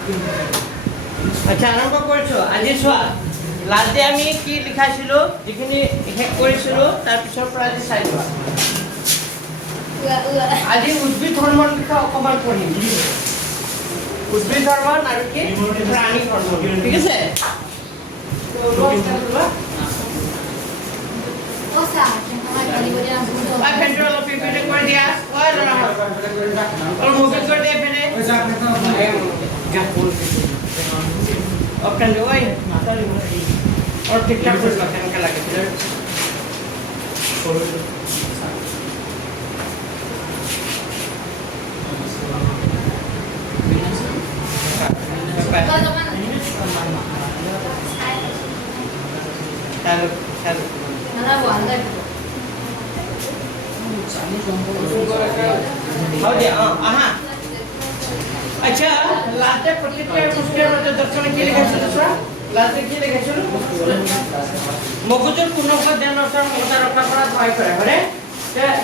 আচ্ছা আৰম্ভ কৰিছো আজি চোৱা লাষ্টে আমি কি লিখাইছিলো যিখিনি শেষ কৰিছিলো তাৰ পিছৰ পৰা আজি চাই লোৱা আজি উদ্ভিদ হৰমন বিষয়ে অকমান পঢ়িম উদ্ভিদ হৰমন আৰু কি প্ৰাণী হৰমন ঠিক আছে ফেনটো অলপ পিপিটি কৰি দিয়া অলপ মুভি কৰি দিয়া ফেনে Open the way. Or pick up with like a अच्छा लाते प्रतिक्रिया मुश्किल मध्य दर्शन के लिए कैसे दूसरा लाते के लिए कैसे मगजुर पुनः ध्यान रखना मोटा रखना पड़ा भाई करे हरे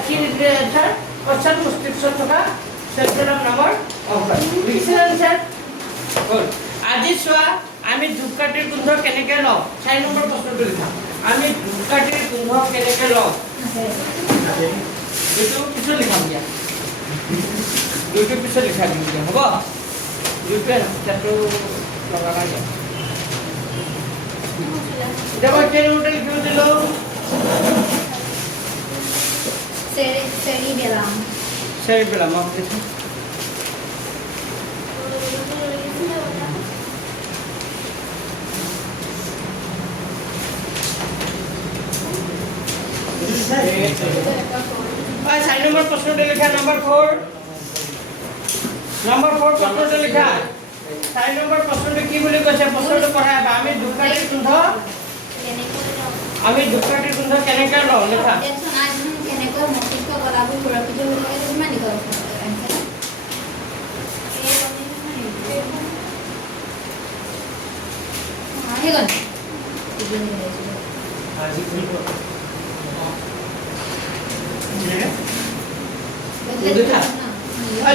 कि अच्छा क्वेश्चन मस्तिष्क का सेंट्रल नंबर ऑफर लिखिसन सर गुड আজি সোয়া আমি ধূপকাঠিৰ গোন্ধ কেনেকৈ লওঁ 4 নম্বৰ প্ৰশ্নটো লিখা আমি ধূপকাঠিৰ গোন্ধ কেনেকৈ লওঁ এইটো কিছু লিখাম দিয়া YouTube পিছত লিখা দিম দিয়া হ'ব YouTube চাটো লগাবা দিয়া এটা মই কেনে উঠে লিখিব দিলো সেরিবেলাম আপনি साइड नंबर प्रश्न लिखा नंबर 4 प्रश्न लिखा साइड नंबर प्रश्न की बोली কৈছে প্রশ্নটো পঢ়াবা আমি ধূপকাঠিৰ গোন্ধ কেনেকৈ লওঁ লিখা কেনেকৈ মস্তিষ্ক কলাবোৰ সুৰক্ষিত হৈ থাকে কিমান লিখা আছে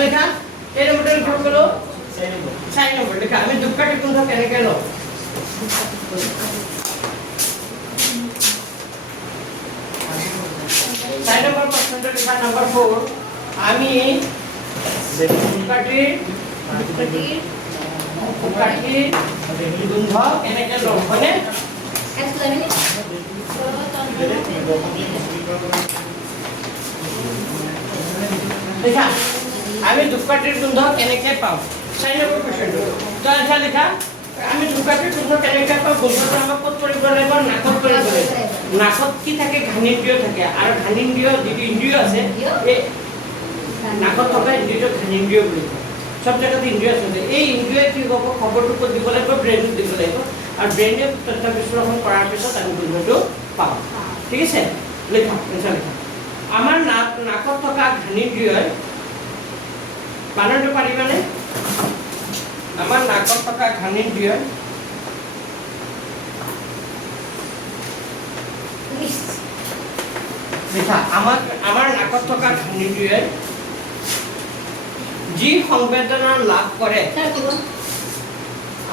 लिखा ये नंबर लिखो करो 4 नंबर लिखा আমি ধূপকাঠিৰ গোন্ধ কেনেকৈ লওঁ साइड नंबर प्रश्न लिखा नंबर 4 আমি ধূপকাঠিৰ গোন্ধ কেনেকৈ লওঁ হয়নে लिखा আমি ধূপকাঠিৰ গোন্ধ কেনেকৈ পাওঁ 4 নম্বৰ প্ৰশ্নটো তো আনসাৰ লিখা আমি ধূপকাঠিৰ গোন্ধ কেনেকৈ পাওঁ গোন্ধটো আমাক ক'ত পৰিব লাগিব নাকত পৰিব লাগিব নাকত কি থাকে ঘানেন্দ্ৰিয় থাকে আৰু ঘানেন্দ্ৰিয় যিটো ইন্দ্ৰিয় আছে এই নাকত থকা ইন্দ্ৰিয়টো ঘানেন্দ্ৰিয় বুলি কয় সব জায়গাতে ইন্দ্ৰিয় আছে এই ইন্দ্ৰিয়ে কি হ'ব খবৰটো ক'ত দিব লাগিব ব্ৰেইনত দিব লাগিব আৰু ব্ৰেইনে তথ্য বিশ্লেষণ কৰাৰ পিছত আমি গোন্ধটো পাওঁ ঠিক আছে লিখা আনসাৰ লিখা আমাৰ নাকত থকা ঘানেন্দ্ৰিয়ই বানানটো পাৰিবানে আমাৰ নাকত থকা ঘানেন্দ্ৰিয়ই লিখা আমাৰ নাকত থকা ঘানেন্দ্ৰিয়ই যি সংবেদনা লাভ কৰে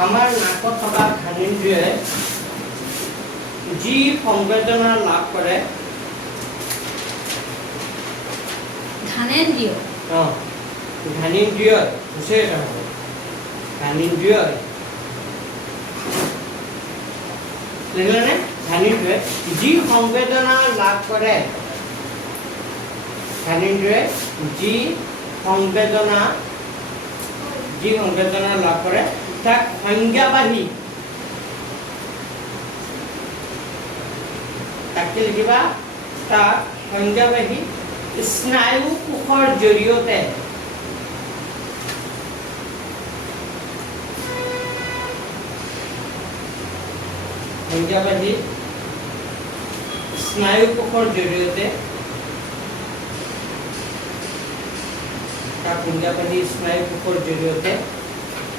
আমাৰ নাকত থকা ঘানেন্দ্ৰিয়ই যি সংবেদনা লাভ কৰে ঘানেন্দ্ৰিয় ঘানেন্দ্ৰিয় হৈছে এটা ঘানেন্দ্ৰিয় লিখলেনে ঘানেন্দ্ৰিয় যি সংবেদনা লাভ কৰে ঘানেন্দ্ৰিয় যি সংবেদনা লাভ কৰে তাক সংজ্ঞাবাহী তাকে লিখিবা তাক সংজ্ঞাবাহী স্নায়ু কোষৰ জৰিয়তে সংজ্ঞাবাহী স্নায়ু কোষৰ জৰিয়তে সংজ্ঞাবাহী স্নায়ু কোষৰ জৰিয়তে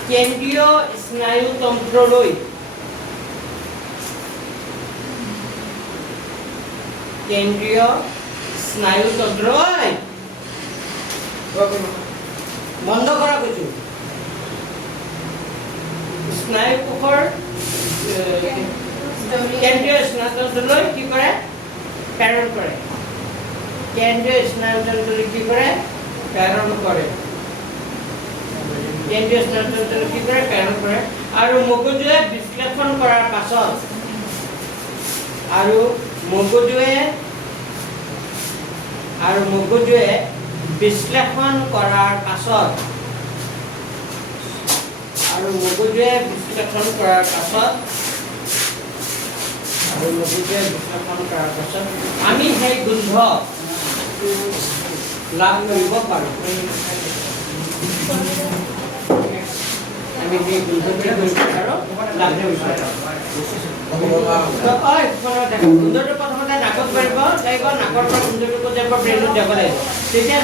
কেন্দ্ৰীয় স্নায়ুতন্ত্ৰলৈ কেন্দ্ৰীয় স্নায়ুতন্ত্ৰ বন্ধ কৰা কৈছো স্নায়ুকোষৰ কেন্দ্ৰীয় স্নায়ুতন্ত্ৰলৈ কি কৰে প্ৰেৰণ কৰে কেন্দ্ৰীয় স্নায়ুতন্ত্ৰলৈ কি কৰে প্ৰেৰণ কৰে কেন্দ্ৰীয় স্নায়ুতন্ত্ৰলৈ কি কৰে প্ৰেৰণ কৰে আৰু মগজুৱে বিশ্লেষণ কৰাৰ পাছত আৰু মগজুৱে বিশ্লেষণ কৰাৰ পাছত আমি সেই গোন্ধ লাভ কৰিব পাৰোঁ গোন্ধটো প্ৰথমতে নাকত পাৰিব লাগিব নাকৰ পৰা গোন্ধটো যাব ব্ৰেইনত যাব লাগিব তেতিয়া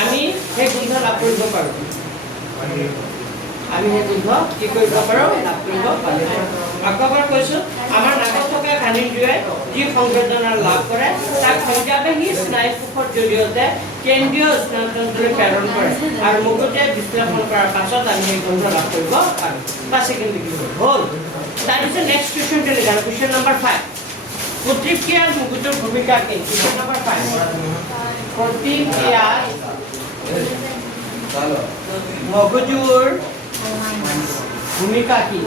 আমি সেই গোন্ধ লাভ কৰিব পাৰোঁ কি কৰিব পাৰোঁ লাভ কৰিব পাৰোঁ আকৌ এবাৰ কৈছোঁ আমাৰ নাকত থকা ঘানিটোৱে যি সংবেদনা লাভ কৰে তাক সংজ্ঞাবেহী স্নায়ুকোষৰ জৰিয়তে কেন্দ্ৰীয় স্নায়ুতন্ত্ৰলৈ প্ৰেৰণ কৰে আৰু মগজুৱে বিশ্লেষণ কৰাৰ পাছত আমি সেই গোন্ধ লাভ কৰিব পাৰোঁ বা ছেকেণ্ড লিখিব হ'ল তাৰপিছত নেক্সট কুৱেশ্যনটো লিখা কুৱেশ্যন নম্বৰ 5 প্ৰতিক্ৰিয়াৰ মগজুৰ ভূমিকা কি কুৱেশ্যন নম্বৰ 5 প্ৰতিক্ৰিয়াৰ মগজুৰ ভূমিকা কি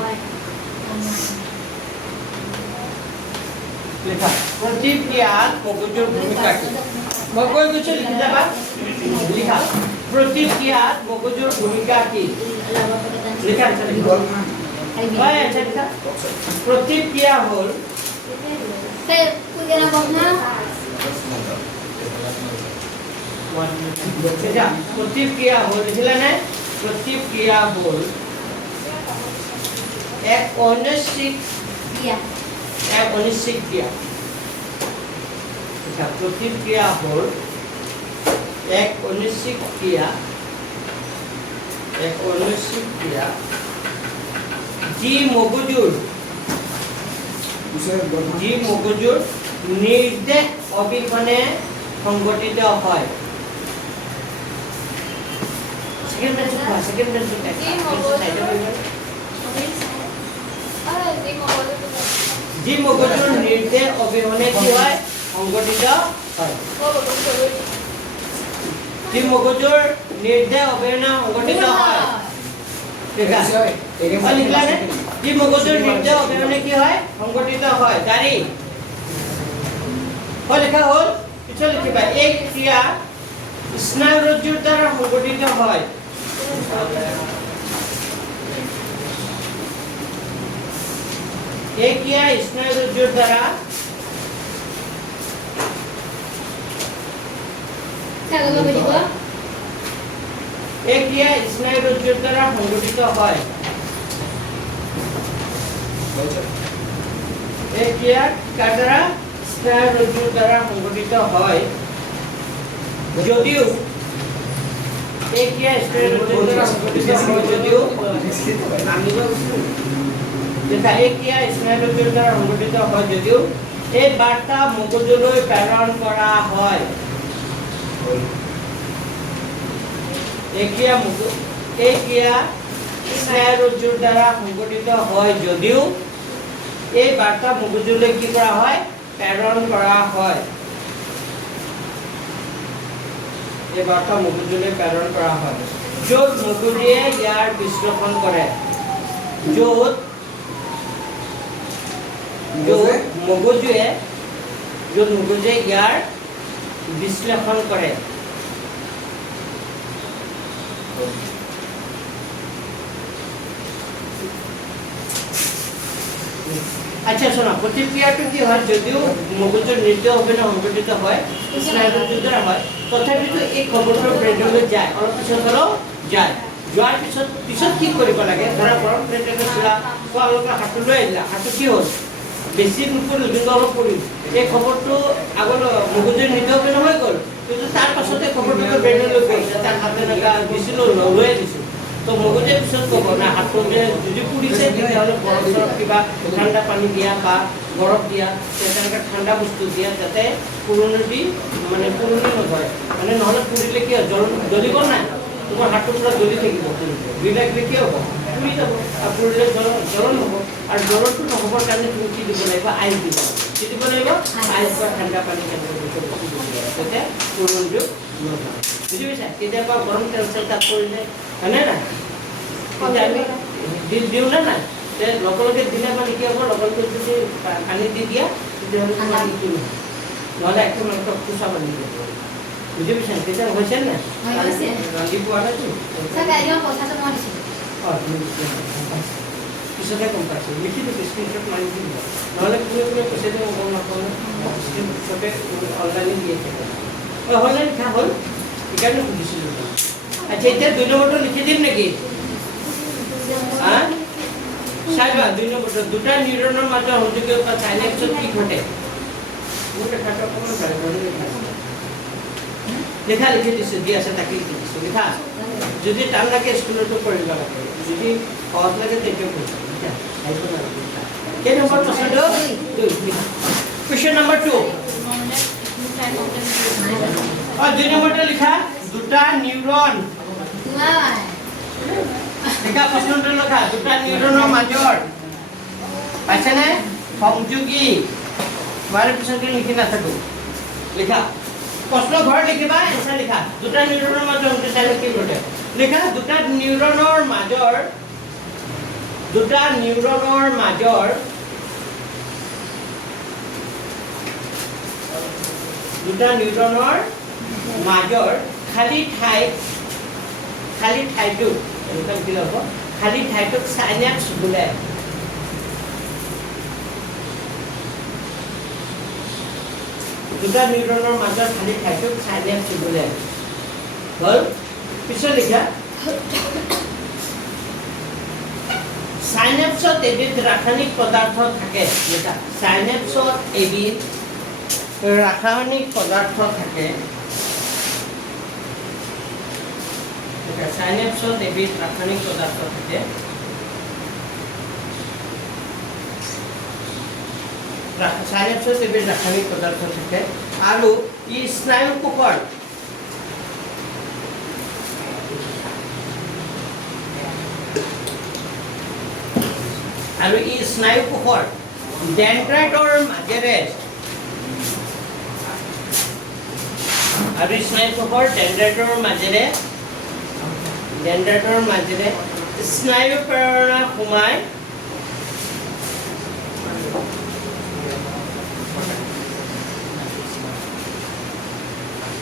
লিখা প্ৰতিক্ৰিয়াত মগজুৰ ভূমিকা কি মই কৈ গৈছো লিখি যাবা লিখা প্ৰতিক্ৰিয়াত মগজুৰ ভূমিকা কি লিখা লিখা প্ৰতিক্ৰিয়া হ'ল প্ৰতিক্ৰিয়া হ'ল লিখিলা নে প্ৰতিক্ৰিয়া হ'ল এক অনিশ্চিত ক্ৰিয়া প্ৰতিক্ৰিয়া হ'ল এক অনিশ্চিত ক্ৰিয়া যি মগজুৰ নিৰ্দেশ অবিহনে সংঘটিত হয় যি মগজুৰ নিৰ্দেশ অবিহনে কি হয় সংঘটিত হয় যি মগজুৰ নিৰ্দেশ অবিহনে সংঘটিত হয় যি মগজুৰ নিৰ্দেশ অবিহনে কি হয় সংঘটিত হয় গাড়ী লিখা হ'ল পিছত লিখিবা এই ক্ৰিয়া স্নায়ুৰজ্জুৰ দ্বাৰা সংঘটিত হয় এই ক্ৰিয়া স্নায়ুৰজ্জুৰ দ্বাৰা সংঘটিত হয় এই ক্ৰিয়া কাৰ দ্বাৰা স্নায়ুৰজ্জুৰ দ্বাৰা সংঘটিত হয় যদিও এই ক্ৰিয়া স্নায়ুৰজ্জুৰ দ্বাৰা সংঘটিত হয় যদিও এই বাৰ্তা মগজুলৈ প্ৰেৰণ কৰা হয় এই ক্ৰিয়া স্নায়ুৰজ্জুৰ দ্বাৰা সংঘটিত হয় যদিও এই বাৰ্তা মগজুলৈ কি কৰা হয় প্ৰেৰণ কৰা হয় এই বাৰ্তা মগজুলৈ প্ৰেৰণ কৰা হয় য'ত মগজুৱে ইয়াৰ বিশ্লেষণ কৰে য'ত মগজুৱে ইয়াৰ বিশ্লেষণ কৰে আচ্ছা শোনা প্ৰতিক্ৰিয়াটো কি হয় যদিও মগজুৰ নিৰ্দেশ অবিহনে সংঘটিত হয় স্নায়ুৰজ্জুৰ দ্বাৰা হয় তথাপিতো এই খবৰটো ব্ৰেইনলৈ যায় অলপ পিছত হ'লেও যায় যোৱাৰ পিছত কি কৰিব লাগে ধৰা গৰম প্লেট এটা চোলা খোৱালৈকে হাতটো লৈ আহিলা হাতটো কি হ'ল বেছি নুপৰিল কিন্তু অলপ পৰিল এই খবৰটো আগলৈ মগজুৰ নিৰ্দেশ অবিহনে হৈ গ'ল কিন্তু তাৰ পাছতে খবৰটো ব্ৰেইনলৈ গ'ল তাৰ হাতে এনেকুৱা দিছিলোঁ লৈ দিছোঁ তো মগজুৱে পিছত ক'ব না হাতটো যদি পুৰিছে তেতিয়াহ'লে বৰফ চৰফ কিবা ঠাণ্ডা পানী দিয়া বা বৰফ দিয়া তেনেকৈ ঠাণ্ডা বস্তু দিয়া যাতে পুৰণি নধৰে মানে নহ'লে পুৰিলে কি হয় জ্বলিব নাই তোমাৰ হাতটো পুৰা জ্বলি থাকিব দুইটা কিবা কি হ'ব পুৰি যাব আৰু পুৰিলে জ্বলন হ'ব আৰু জ্বলনটো নহ'বৰ কাৰণে তুমি কি দিব লাগিব আইচ দিব লাগিব কি দিব লাগিব আইচ বা ঠাণ্ডা পানী যাতে পুৰণটো নহয় বুজি পাইছা কেতিয়াবা গৰম তেল চেল তাত পৰিলে হয়নে নাই তেতিয়া আমি দিওঁ নে নাই তে লগে লগে দিলে মানে কি হ'ব লগে লগে যদি পানী দি দিয়া তেতিয়াহ'লে তোমাৰ কি নহয় নহ'লে একদম একদম কুচা পানী দিব বুজি পাইছা তেতিয়া হৈছে নাই ৰান্ধি পোৱা নাইতো পিছতহে গম পাইছোঁ লিখি দিওঁ স্ক্ৰীনশ্বট মাৰি দিম নহ'লে কোনে কৈছে যে মই গম নাপাওঁ স্ক্ৰীনশ্বটে অনলাইনে দিয়ে থাকে হ'ল নে লিখা হ'ল সেইকাৰণে সুধিছিলোঁ আচ্ছা এতিয়া 2 নম্বৰটো লিখি দিম নেকি চাইবা 2 নম্বৰটো দুটা নিউৰনৰ মাজত সংযোগীয়তা চাইনেপছত কি ঘটে মোৰ লেখাটো অকণমান ভালে ধৰণে লিখা লিখি দিছোঁ দি আছে তাকে লিখি দিছোঁ লিখা যদি টান লাগে স্কুলতো কৰিব লাগে যদি সহজ লাগে তেতিয়াও কৰিব কেই নম্বৰ প্ৰশ্নটো কুৱেশ্যন নম্বৰ 2 2 নম্বৰটো লিখা দুটা নিউৰন লিখা প্ৰশ্নটো লিখা দুটা নিউৰনৰ মাজৰ পাইছেনে সংযোগী তোমাৰ পিছতে লিখি নাথাকো লিখা প্ৰশ্ন ঘৰ লিখিবা এনসাৰ লিখা দুটা নিউৰনৰ মাজৰ সংযোগ কি ঘটে লিখা দুটা নিউৰনৰ মাজৰ খালী ঠাইটোক সাইনেপছ বোলে দুটা নিউৰনৰ মাজৰ খালী ঠাইটোক সাইনেপছ বোলে হ'ল পিছত লিখা সাইনেপছত এবিধ ৰাসায়নিক পদাৰ্থ থাকে লিখা সাইনেপছত এবিধ ৰাসায়নিক পদাৰ্থ থাকে সাইনেপছত এবিধ ৰাসায়নিক পদাৰ্থ থাকে সাইনেপছত এবিধ ৰাসায়নিক পদাৰ্থ থাকে আৰু ই স্নায়ুকোষৰ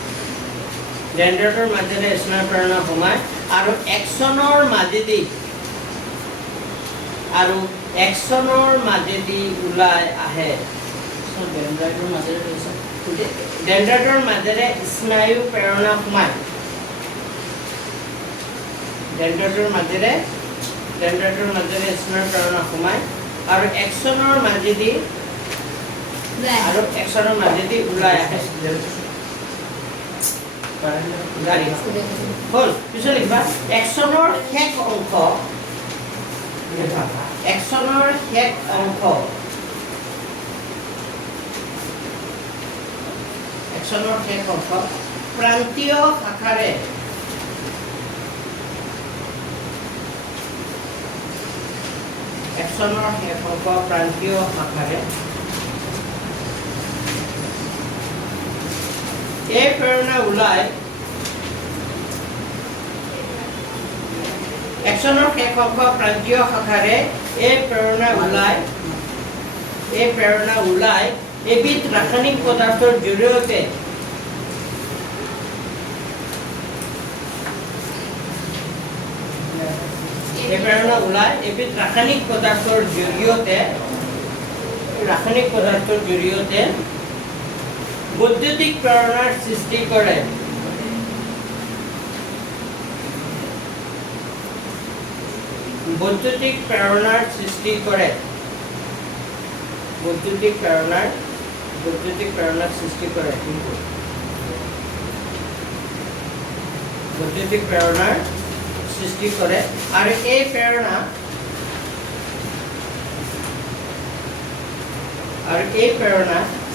ডেনড্ৰাইটৰ মাজেৰে স্নায়ু প্ৰেৰণা সোমাই আৰু এক্সনৰ মাজেদি ওলাই আহে ডেনড্ৰাইটৰ মাজেৰে স্নায়ু প্ৰেৰণা সোমায় ডেনড্ৰাইটৰ মাজেৰে স্নায়ু প্ৰেৰণা সোমায় আৰু এক্সনৰ মাজেদি ওলাই আহে হ'ল পিছত লিখিবা এক্সনৰ শেষ অংশ প্ৰান্তীয় শাখাৰে এই প্ৰেৰণা ওলাই এক্সনৰ শেষ অংশ প্ৰান্তীয় শাখাৰে এই প্ৰেৰণা ওলাই এবিধ ৰাসায়নিক পদাৰ্থৰ জৰিয়তে বৈদ্যুতিক প্ৰেৰণাৰ সৃষ্টি কৰে বৈদ্যুতিক প্ৰেৰণাৰ সৃষ্টি কৰে আৰু এই প্ৰেৰণা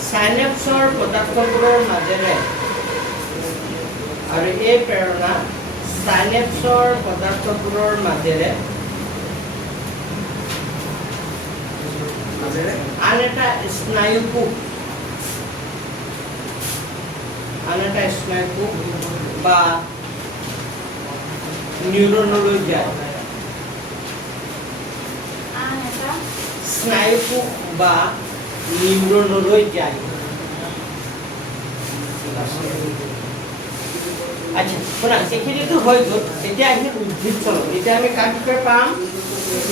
সাইনেপছৰ পদাৰ্থবোৰৰ মাজেৰে সাইনেপছৰ পদাৰ্থবোৰৰ মাজেৰে আন এটা স্নায়ুকোষ বা নিউৰনলৈ যায় স্নায়ুকোষ বা নিউরনলৈ যায় আচ্ছা শুনা সেইখিনিতো হৈ গ'ল এতিয়া আহিল উদ্ভিদ চলন এতিয়া আমি কাক বিষয়ে পাম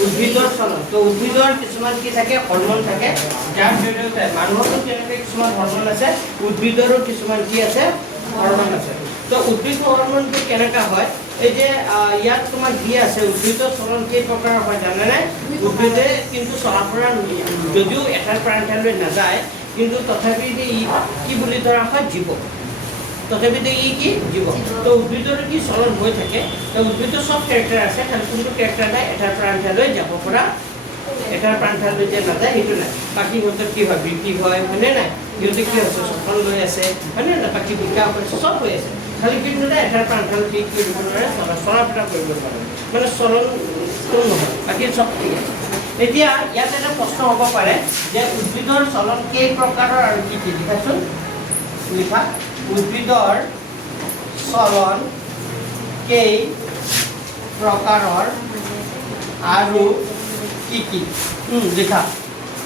উদ্ভিদৰ চলন তো উদ্ভিদৰ কিছুমান কি থাকে হৰমন থাকে যাৰ জৰিয়তে মানুহৰো তেনেকৈ কিছুমান হৰমন আছে উদ্ভিদৰো কিছুমান কি আছে হৰমন আছে তো উদ্ভিদ হৰমনটো কেনেকা হয় এই যে ইয়াত তোমাৰ কি আছে উদ্ভিদৰ চলন কেই প্ৰকাৰৰ হয় জানেনে উদ্ভিদে কিন্তু চলাফৰা যদিও এটাৰ পৰা আনঠাইলৈ নাযায় কিন্তু তথাপি ই কি বুলি ধৰা হয় জীৱ তথাপিতো ই কি জীৱ তো উদ্ভিদৰ কি চলন হৈ থাকে তো উদ্ভিদৰ সব কেৰেক্টাৰ আছে খালি কোনটো কেৰেক্টাৰ নাই এটাৰ পৰা আনঠাইলৈ যাব পৰা এটাৰ পৰা আনঠাইলৈ যে নাযায় সেইটো নাই বাকী সিহঁতৰ কি হয় বৃদ্ধি হয় হয়নে নাই সিহঁতে কি হৈছে চলন লৈ আছে হয়নে নাই বাকী বিকাশ হৈছে চব হৈ আছে খালি কিন্তু এটাৰ পৰা আনঠাইলৈ ঠিক কৰিব নোৱাৰে চলা ফিৰা কৰিব নোৱাৰে মানে চলনটো নহয় বাকী চব ঠিক আছে এতিয়া ইয়াত এটা প্ৰশ্ন হ'ব পাৰে যে উদ্ভিদৰ চলন কেই প্ৰকাৰৰ আৰু কি কি লিখাচোন লিখা উদ্ভিদৰ চলন কেই প্ৰকাৰৰ আৰু কি কি লিখা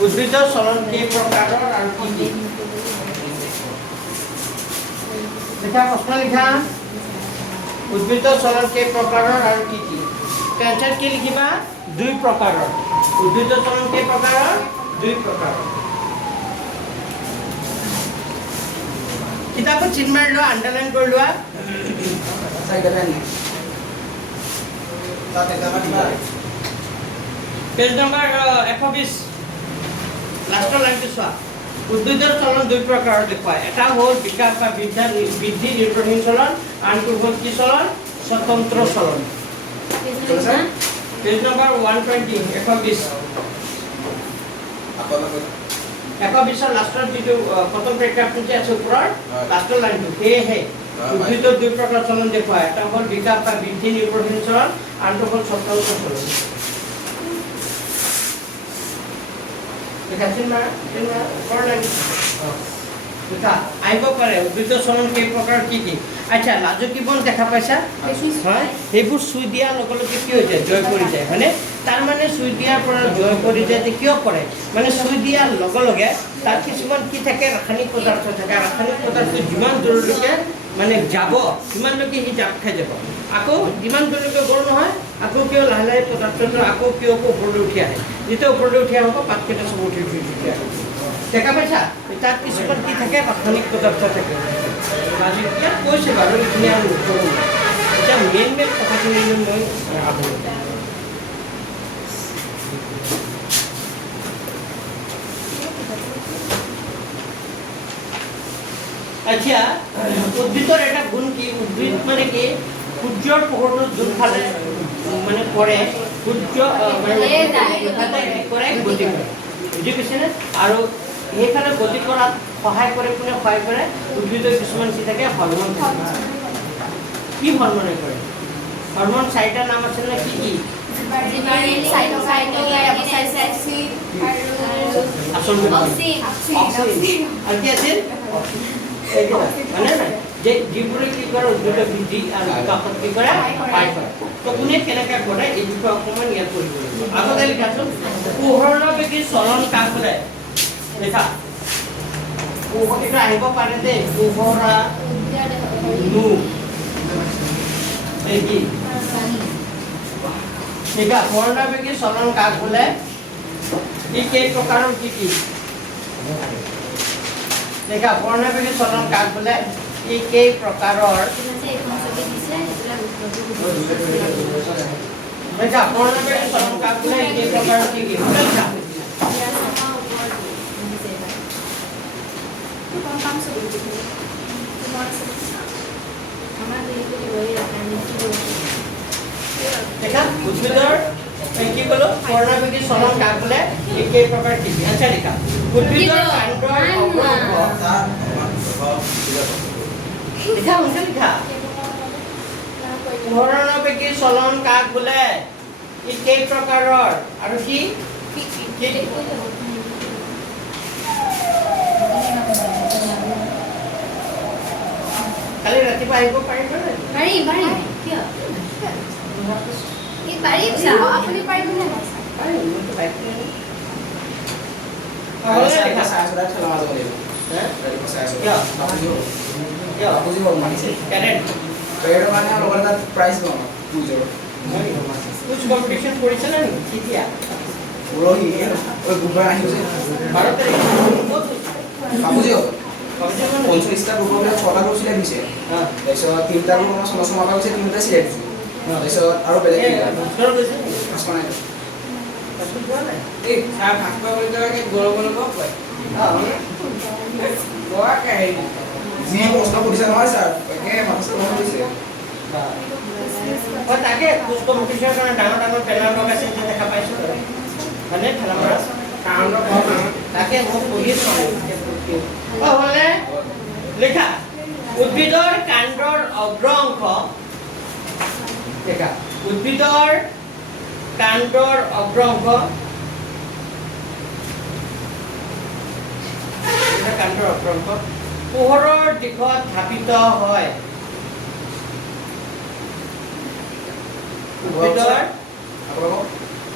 উদ্ভিদৰ চলন কেই প্ৰকাৰৰ আৰু কি কি লিখা প্ৰশ্ন লিখা উদ্ভিদৰ চলন কেই প্ৰকাৰৰ আৰু কি কি এনসাৰ কি লিখিবা দুই প্ৰকাৰৰ উদ্ভিদৰ চলন কেই প্ৰকাৰৰ দুই প্ৰকাৰৰ কিতাপত চিন মাৰি লোৱা আন্ডাৰলাইন কৰি লোৱা পেজ নম্বৰ 120 লাষ্টৰ লাইনটো চোৱা উদ্ভিদৰ চলন দুই প্ৰকাৰৰ দেখুৱায় এটা হ'ল বিকাশ বা বৃদ্ধি নিৰ্ভৰশীল চলন আনটো হ'ল কি চলন স্বতন্ত্ৰ চলন পেজ নম্বৰ 120 120 লাষ্টৰ যিটো প্ৰথম প্ৰেক্ষাপটটো যে আছে ওপৰৰ লাষ্টৰ লাইনটো সেয়েহে উদ্ভিদৰ দুই প্ৰকাৰৰ চলন দেখুৱায় এটা হ'ল বিকাশ বা বৃদ্ধি নিৰ্ভৰশীল চলন আনটো হ'ল স্বতন্ত্ৰ চলন দেখাচ্ছেন না ওপৰৰ লাইন এটা আহিব পাৰে উদ্ভিদৰ চলন কেই প্ৰকাৰৰ কি কি আচ্ছা লাজুকী বন দেখা পাইছা হয় সেইবোৰ চুই দিয়াৰ লগে লগে কি হৈ যায় জয় কৰি যায় হয়নে তাৰ মানে চুই দিয়াৰ পৰা জয় কৰি যায় কিয় কৰে মানে চুই দিয়াৰ লগে লগে তাত কিছুমান কি থাকে ৰাসায়নিক পদাৰ্থ থাকে ৰাসায়নিক পদাৰ্থ যিমান দূৰলৈকে মানে যাব সিমানলৈকে সি জাপ খাই যাব আকৌ যিমান দূৰলৈকে গ'ল নহয় আকৌ কিয় লাহে লাহে পদাৰ্থটো আকৌ কিয় ওপৰলৈ উঠি আহে যেতিয়া ওপৰলৈ উঠি আহিব পাতকেইটা চব উঠি আহে দেখা পাইছা তাত কিছুমান কি থাকে ৰাসায়নিক পদাৰ্থ থাকে ইয়াত কৈছে বাৰু এইখিনি আৰু নকৰোঁ এতিয়া মেইন কথাখিনি মই আহোঁ আচ্ছা উদ্ভিদৰ এটা গুণ কি উদ্ভিদ মানে কি সূৰ্যৰ পোহৰটো যোনফালে মানে পৰে সূৰ্য কৰে গতি কৰে বুজি পাইছেনে আৰু সেইফালে গতি কৰাত সহায় কৰে কোনে সহায় কৰে উদ্ভিদৰ কিছুমান কি থাকে হৰমন কি হৰমনে কৰে হৰমন চাৰিটা নাম আছে নে কি কি আৰু কি আছিল মানে নাই যে যিবোৰে কি কৰে উদ্ভিদৰ বৃদ্ধি আৰু বিকাশত কি কৰে সহায় কৰে তো কোনে কেনেকৈ কৰে এই বিষয়ে অকণমান ইয়াত কৰিব লাগিব আগতে লিখাচোন পোহৰণবেগী চলন কাক বোলে লিখা এটা আহিব পাৰে দেই পোহৰা এই কি ঠিক আছে পোহৰণবেগী চলন কাক বোলে ই কেই প্ৰকাৰৰ কি কি দেখা পোহৰণবেগী চলন কাক বোলে ই কেই প্ৰকাৰৰ দেখা পোহৰণবেগী চলন কাক বোলে ই কেই প্ৰকাৰৰ কি কি দেখা উদ্ভিদৰ কি ক'লো পোহৰণবেগী চলন কাক বোলে ই কেই প্ৰকাৰ কি কি আচ্ছা লিখা উদ্ভিদৰ কাণ্ডৰ লিখা হৈছে লিখা পোহৰণবেগী চলন কাক বোলে ই কেই প্ৰকাৰৰ আৰু কি কালি ৰাতিপুৱা আহিব পাৰিব নে পাৰিম কিয় এই পাৰিম ছাৰ আপুনি পাৰিবনে নাই পাৰিম মইতো বাইক কুছ কম্পিটিশ্যন কৰিছিলে নেকি কেতিয়া 12 তাৰিখ পঞ্চল্লিছটা গ্ৰুপৰ 6টা গ্ৰুপ চিলেক্ট হৈছে তাৰপিছত 3টা গ্ৰুপ আমাৰ চলচ মাৰা হৈছে 3টা চিলেক্ট হৈছে তাৰপিছত আৰু বেলেগ যি প্ৰশ্ন সুধিছে নহয় ছাৰ একে মাথা কৰিছে তাকে কুছ কম্পিটিশ্যনৰ কাৰণে ডাঙৰ ডাঙৰ বেনাৰ লগাইছে যে দেখা পাইছোঁ মানে ঠেলামৰা তাকে মোক সুধিছোঁ হ'লে লেখা উদ্ভিদৰ কাণ্ডৰ অগ্ৰ অংশ লেখা উদ্ভিদৰ কাণ্ডৰ অগ্ৰ অংশ কাণ্ডৰ অগ্ৰ অংশ পোহৰৰ দিশত ধাপিত হয়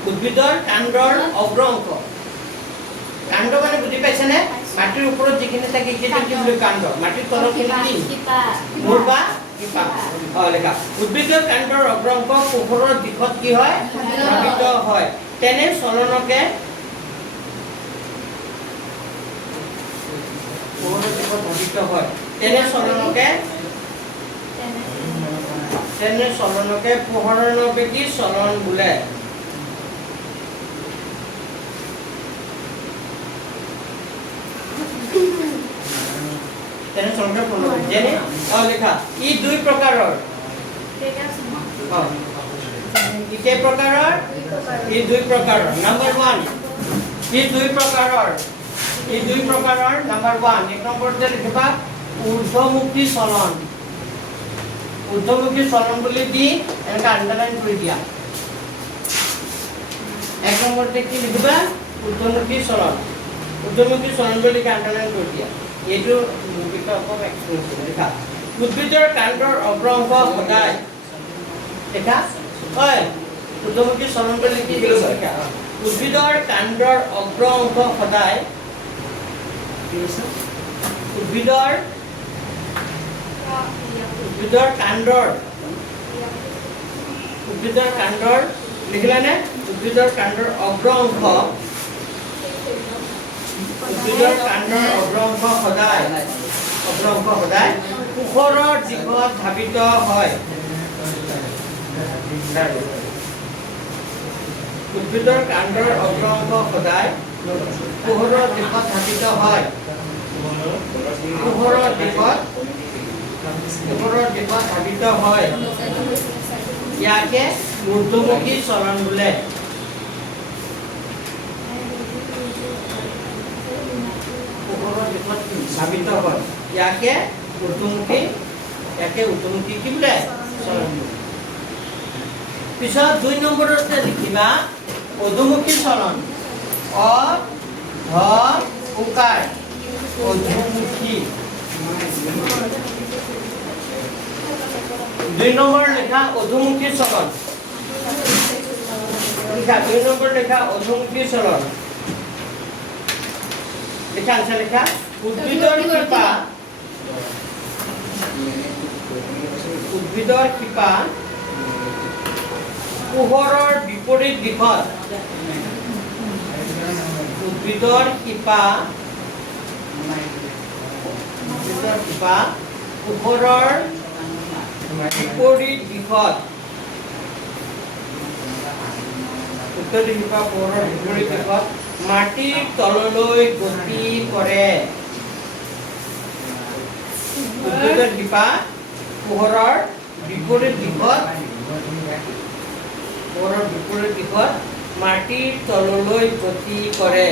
উদ্ভিদৰ কাণ্ডৰ অগ্ৰ অংশ কাণ্ড মানে বুজি পাইছেনে মাটিৰ ওপৰত যিখিনি থাকে সেইটো কি বুলি কাণ্ড মাটিৰ তলৰখিনি কি মূল বা শিপা লেখা উদ্ভিদৰ কাণ্ডৰ অগ্ৰ অংশ পোহৰৰ দিশত কি হয় ধাপিত হয় তেনে চলনকে পোহৰৰ দিশত ধাপিত হয় তেনে চলনকে পোহৰণবেগী চলন বোলে তেনে চলনকে পোহৰণবেগী যেনে লেখা ই দুই প্ৰকাৰৰ ই কেই প্ৰকাৰৰ ই দুই প্ৰকাৰৰ নাম্বাৰ 1 ই দুই প্ৰকাৰৰ নাম্বাৰ 1 এক নম্বৰতে লিখিবা ঊৰ্ধ্বমুখী চলন বুলি দি এনেকা আন্ডাৰলাইন কৰি দিয়া এক নম্বৰতে কি লিখিবা ঊৰ্ধ্বমুখী চলন বুলি আন্ডাৰলাইন কৰি দিয়া এইটো বিকল্প এক্সপ্লেনেশ্যন লিখা উদ্ভিদৰ কাণ্ডৰ অগ্ৰ অংশ সদায় লেখা হয় ঊৰ্ধ্বমুখী চলন বুলি কি লিখা উদ্ভিদৰ কাণ্ডৰ অগ্ৰ অংশ সদায় উদ্ভিদৰ কাণ্ডৰ লিখিলানে উদ্ভিদৰ কাণ্ডৰ অগ্ৰ অংশ সদায় পোহৰৰ দিশত ধাপিত হয় উদ্ভিদৰ কাণ্ডৰ অগ্ৰ অংশ সদায় পোহৰৰ দিশত ধাপিত হয় পোহৰৰ দিশত ধাপিত হয় ইয়াকে ঊৰ্ধ্বমুখী চলন বোলে পোহৰৰ দিশত ধাপিত হয় ইয়াকে ঊৰ্ধ্বমুখী কি বোলে চলন পিছত 2 নম্বৰতে লিখিবা অধোমুখী চলন অধোমুখী 2 নম্বৰ লেখা অধোমুখী চলন লিখা 2 নম্বৰ লেখা অধোমুখী চলন লিখা আনসাৰ লেখা উদ্ভিদৰ শিপা পোহৰৰ বিপৰীত দিশত উদ্ভিদৰ শিপা পোহৰৰ বিপৰীত দিশত মাটিৰ তললৈ গতি কৰে উদ্ভিদৰ শিপা পোহৰৰ বিপৰীত দিশত মাটিৰ তললৈ গতি কৰে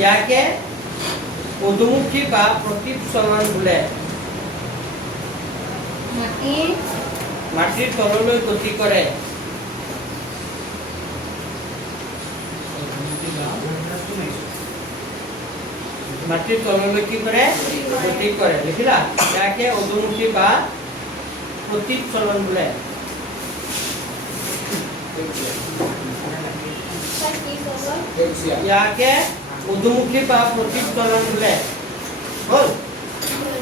ইয়াকে অধোমুখী বা প্ৰতিপ চলন বোলে মাটিৰ তললৈ গতি কৰে মাটিৰ তললৈ কি কৰে গতি কৰে লিখিলা ইয়াকে অধোমুখী বা প্ৰতিচলন বোলে ইয়াকে অধোমুখী বা প্ৰতিচলন বোলে হ'ল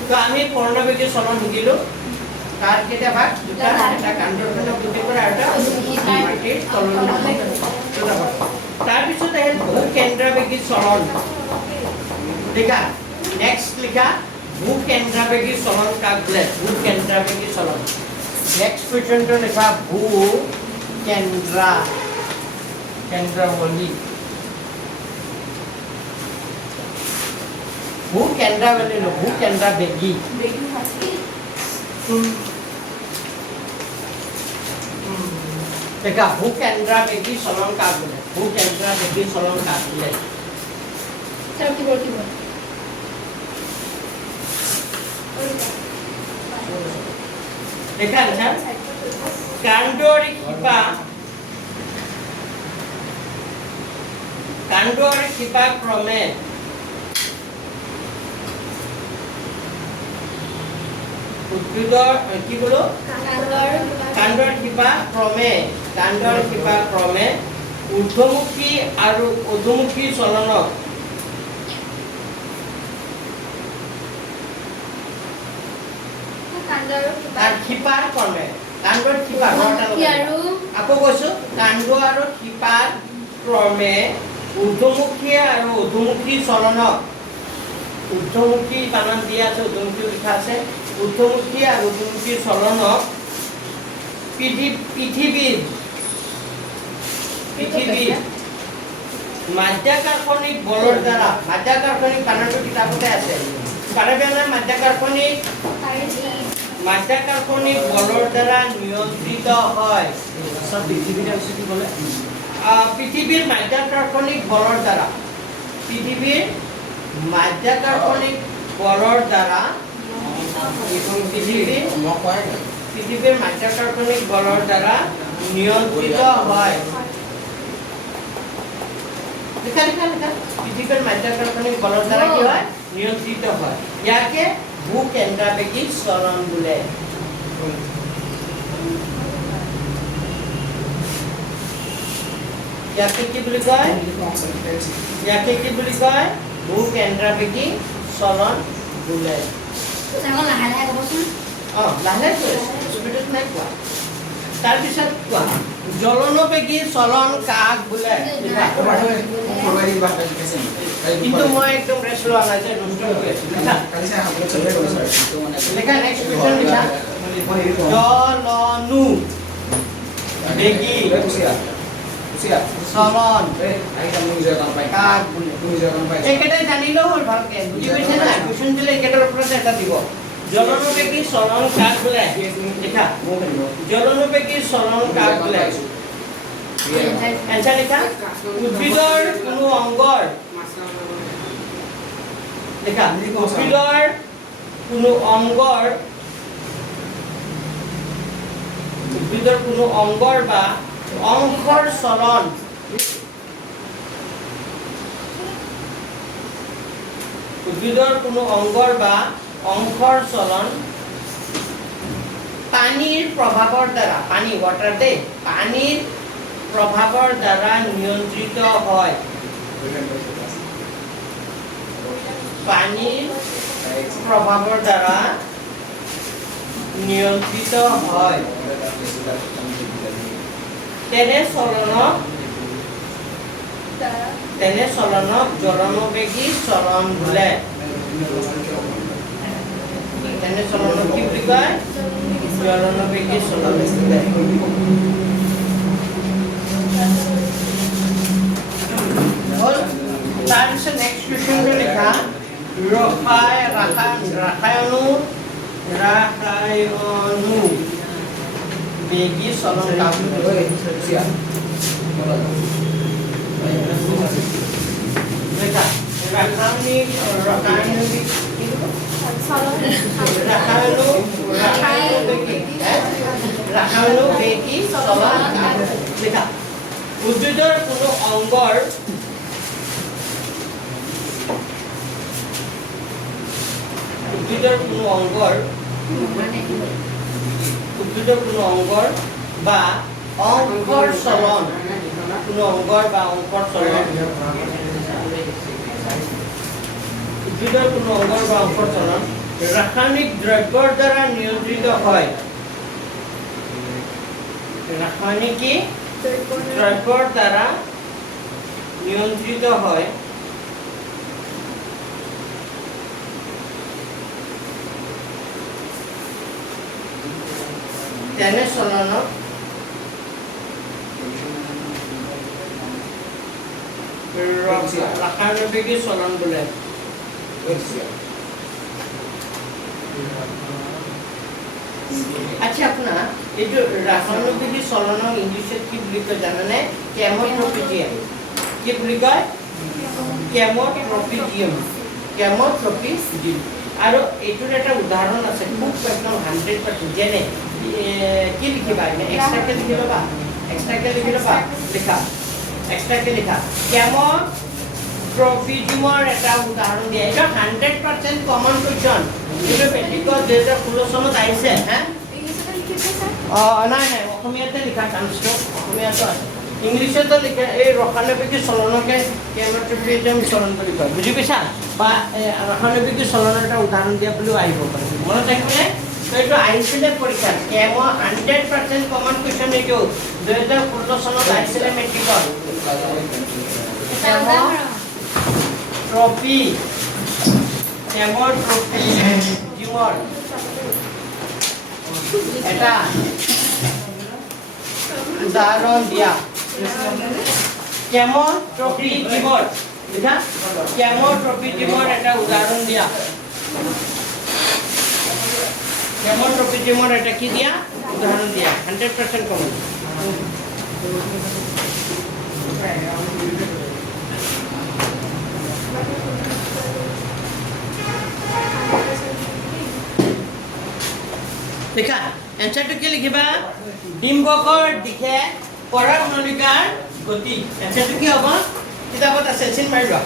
তো আমি পৰ্ণবেগী চলন শিকিলো তাৰ কেইটা ভাগ দুটা এটা কাণ্ডৰ ফালে গতি কৰে আৰু এটা মাটিৰ তললৈ তাৰ পিছত আহিল ভূকেন্দ্ৰবেগী চলন লিখা নেক্সট লিখা ভূকেন্দ্ৰবেগী চলন কাক বোলে ভূকেন্দ্ৰবেগী চলন নেক্সট কুৱেশ্যনটো লিখা কেন্দ্ৰাৱলী ভূকেন্দ্ৰাৱলী ন ভূকেন্দ্ৰবেগী দেখা ভূকেন্দ্ৰবেগী চলন কাক বোলে ভূকেন্দ্ৰবেগী চলন কাক বোলে দেখা দেখা কাণ্ডৰ শিপা ক্ৰমে উদ্ভিদৰ কি বলো কাণ্ডৰ শিপা ক্ৰমে ঊৰ্ধ্বমুখী আৰু অধোমুখী চলনক তাৰ শিপাৰ ক্ৰমে কাণ্ডৰ শিপা আকৌ কৈছো কাণ্ড আৰু শিপাৰ ক্ৰমে ঊৰ্ধ্বমুখী আৰু অধোমুখী চলনক ঊৰ্ধ্বমুখী বানান দিয়া আছে অধোমুখী লিখা আছে ঊৰ্ধ্বমুখী আৰু অধোমুখী চলনক পৃথিৱীৰ মাধ্যাকৰ্ষণিক বলৰ দ্বাৰা মাধ্যাকৰ্ষণিক বানানটো কিতাপতে আছে পাৰিবেনে মাধ্যাকৰ্ষণিক বলৰ দ্বাৰা নিয়ন্ত্ৰিত হয় পৃথিৱীৰ মাধ্যাকৰ্ষণিক বলৰ দ্বাৰা পৃথিৱীৰ মাধ্যাকৰ্ষণিক বলৰ দ্বাৰা পৃথিৱীৰ মাধ্যাকৰ্ষণিক বলৰ দ্বাৰা নিয়ন্ত্ৰিত হয় পৃথিৱীৰ মাধ্যাকৰ্ষণিক বলৰ দ্বাৰা কি হয় নিয়ন্ত্ৰিত হয় ইয়াকে ভূকেন্দ্ৰবেগী চলন বোলে ইয়াকে কি বুলি কয় ভূকেন্দ্ৰবেগী চলন বোলে লাহে স্পীডত নাই কোৱা তাৰপিছত কোৱা জ্বলনবেগী চলন কাক বোলে কিন্তু মই একদম ৰেষ্ট লোৱা নাই যে নষ্ট হৈ আছে লেখা নেক্সট কুৱেশ্যন লিখা জ্বলনবেগী চলন কাক বোলে একেটাই জানিলেও হ'ল ভালকে বুজি পাইছে না কুৱেশ্যন দিলে একেটাৰ ওপৰতে এটা দিব জ্বলনবেগী চলন কাক বোলে লিখা জ্বলনবেগী চলন কাক বোলে এনসাৰ লিখা উদ্ভিদৰ কোনো অংগৰ লিখা উদ্ভিদৰ কোনো অংগৰ বা অংশৰ চলন উদ্ভিদৰ কোনো অংগৰ বা অংশৰ চলন পানীৰ প্ৰভাৱৰ দ্বাৰা পানীৰ প্ৰভাৱৰ দ্বাৰা নিয়ন্ত্ৰিত হয় পানীৰ প্ৰভাৱৰ দ্বাৰা নিয়ন্ত্ৰিত হয় তেনে চলনক জ্বলনবেগী চলন বোলে তেনে চলনক কি বুলি কয় জ্বলনবেগী চলন বোলে হ'ল তাৰপিছত নেক্সট কুৱেশ্যনটো লিখা ৰাসায়নুবেগী চলন কাক লেখা ৰাসায়নিক ৰাসায়নিক চলন লেখা উদ্ভিদৰ কোনো অংগৰ বা অংকৰ চলন উদ্ভিদৰ কোনো অংগৰ বা অংকৰ চলন ৰাসায়নিক দ্ৰব্যৰ দ্বাৰা নিয়ন্ত্ৰিত হয় ৰাসায়নিক দ্ৰব্যৰ দ্বাৰা নিয়ন্ত্ৰিত হয় তেনে চলনক ৰাসায়নিক চলন বোলে আচ্ছা আপোনাৰ এইটো ৰাসায়নিক চলনক ইংলিছত কি বুলি কয় জানেনে কেমোট্ৰপিজিয়াম কি বুলি কয় কেমোট্ৰপিজিয়াম আৰু এইটোৰ এটা উদাহৰণ আছে খুব একদম 100% যেনে কি লিখিবা এক্সট্ৰাকে লিখি ল'বা লিখা কেমোট্ৰপিজিয়ামৰ এটা উদাহৰণ দিয়া এইটো 100% কমন কুৱেশ্যন এইটো মেট্ৰিকত 2016 চনত আহিছে হা নাই অসমীয়াতে লিখা চান্সটো অসমীয়াতো আছে ইংলিছতো লিখা এই ৰাসায়নিক চলনকে কেমোট্ৰপিজিয়াম চলন বুলি কয় বুজি পাইছা বা ৰাসায়নিক চলনৰ এটা উদাহৰণ দিয়া বুলিও আহিব পাৰে মনত ৰাখিবনে এইটো আহিছিলে পৰীক্ষাত কেমো 100% কমন কুৱেশ্যন এইটো 2016 চনত আহিছিলে মেট্ৰিকত কেমোট্ৰপিজিয়ামৰ এটা উদাহৰণ দিয়া কেমোট্ৰপিজিয়ামৰ এটা উদাহৰণ দিয়া কেমোট্ৰপিজিয়ামৰ এটা কি দিয়া উদাহৰণ দিয়া 100% কমন দেখা এনসাৰটো কি লিখিবা ডিম্বকৰ দিশে পৰাগনলিকাৰ গতি এনসাৰটো কি হ'ব কিতাপত আছে চিন মাৰিবা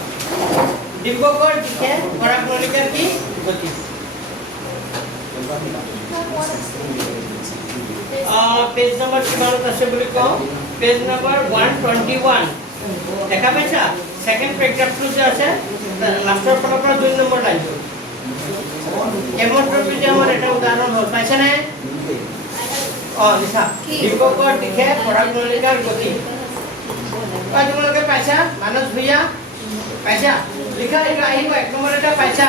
ডিম্বকৰ দিশে পৰাগনলিকাৰ কি গতি পেজ নম্বৰ কিমানত আছে বুলি কওঁ পেজ নম্বৰ 121 দেখা পাইছা সেকেন্ড পেৰাগ্ৰাফটো যে আছে লাষ্টৰ ফালৰ পৰা 2 নম্বৰ লাইনটো কেমোট্ৰপিজিয়ামৰ এটা উদাহৰণ হ'ল পাইছে নে লিখা ডিম্বকৰ দিশে পৰাগনলিকাৰ গতি তোমালোকে পাইছা মানস ভূঞা পাইছা লিখা এইটো আহিব 1 নম্বৰ এটা পাইছা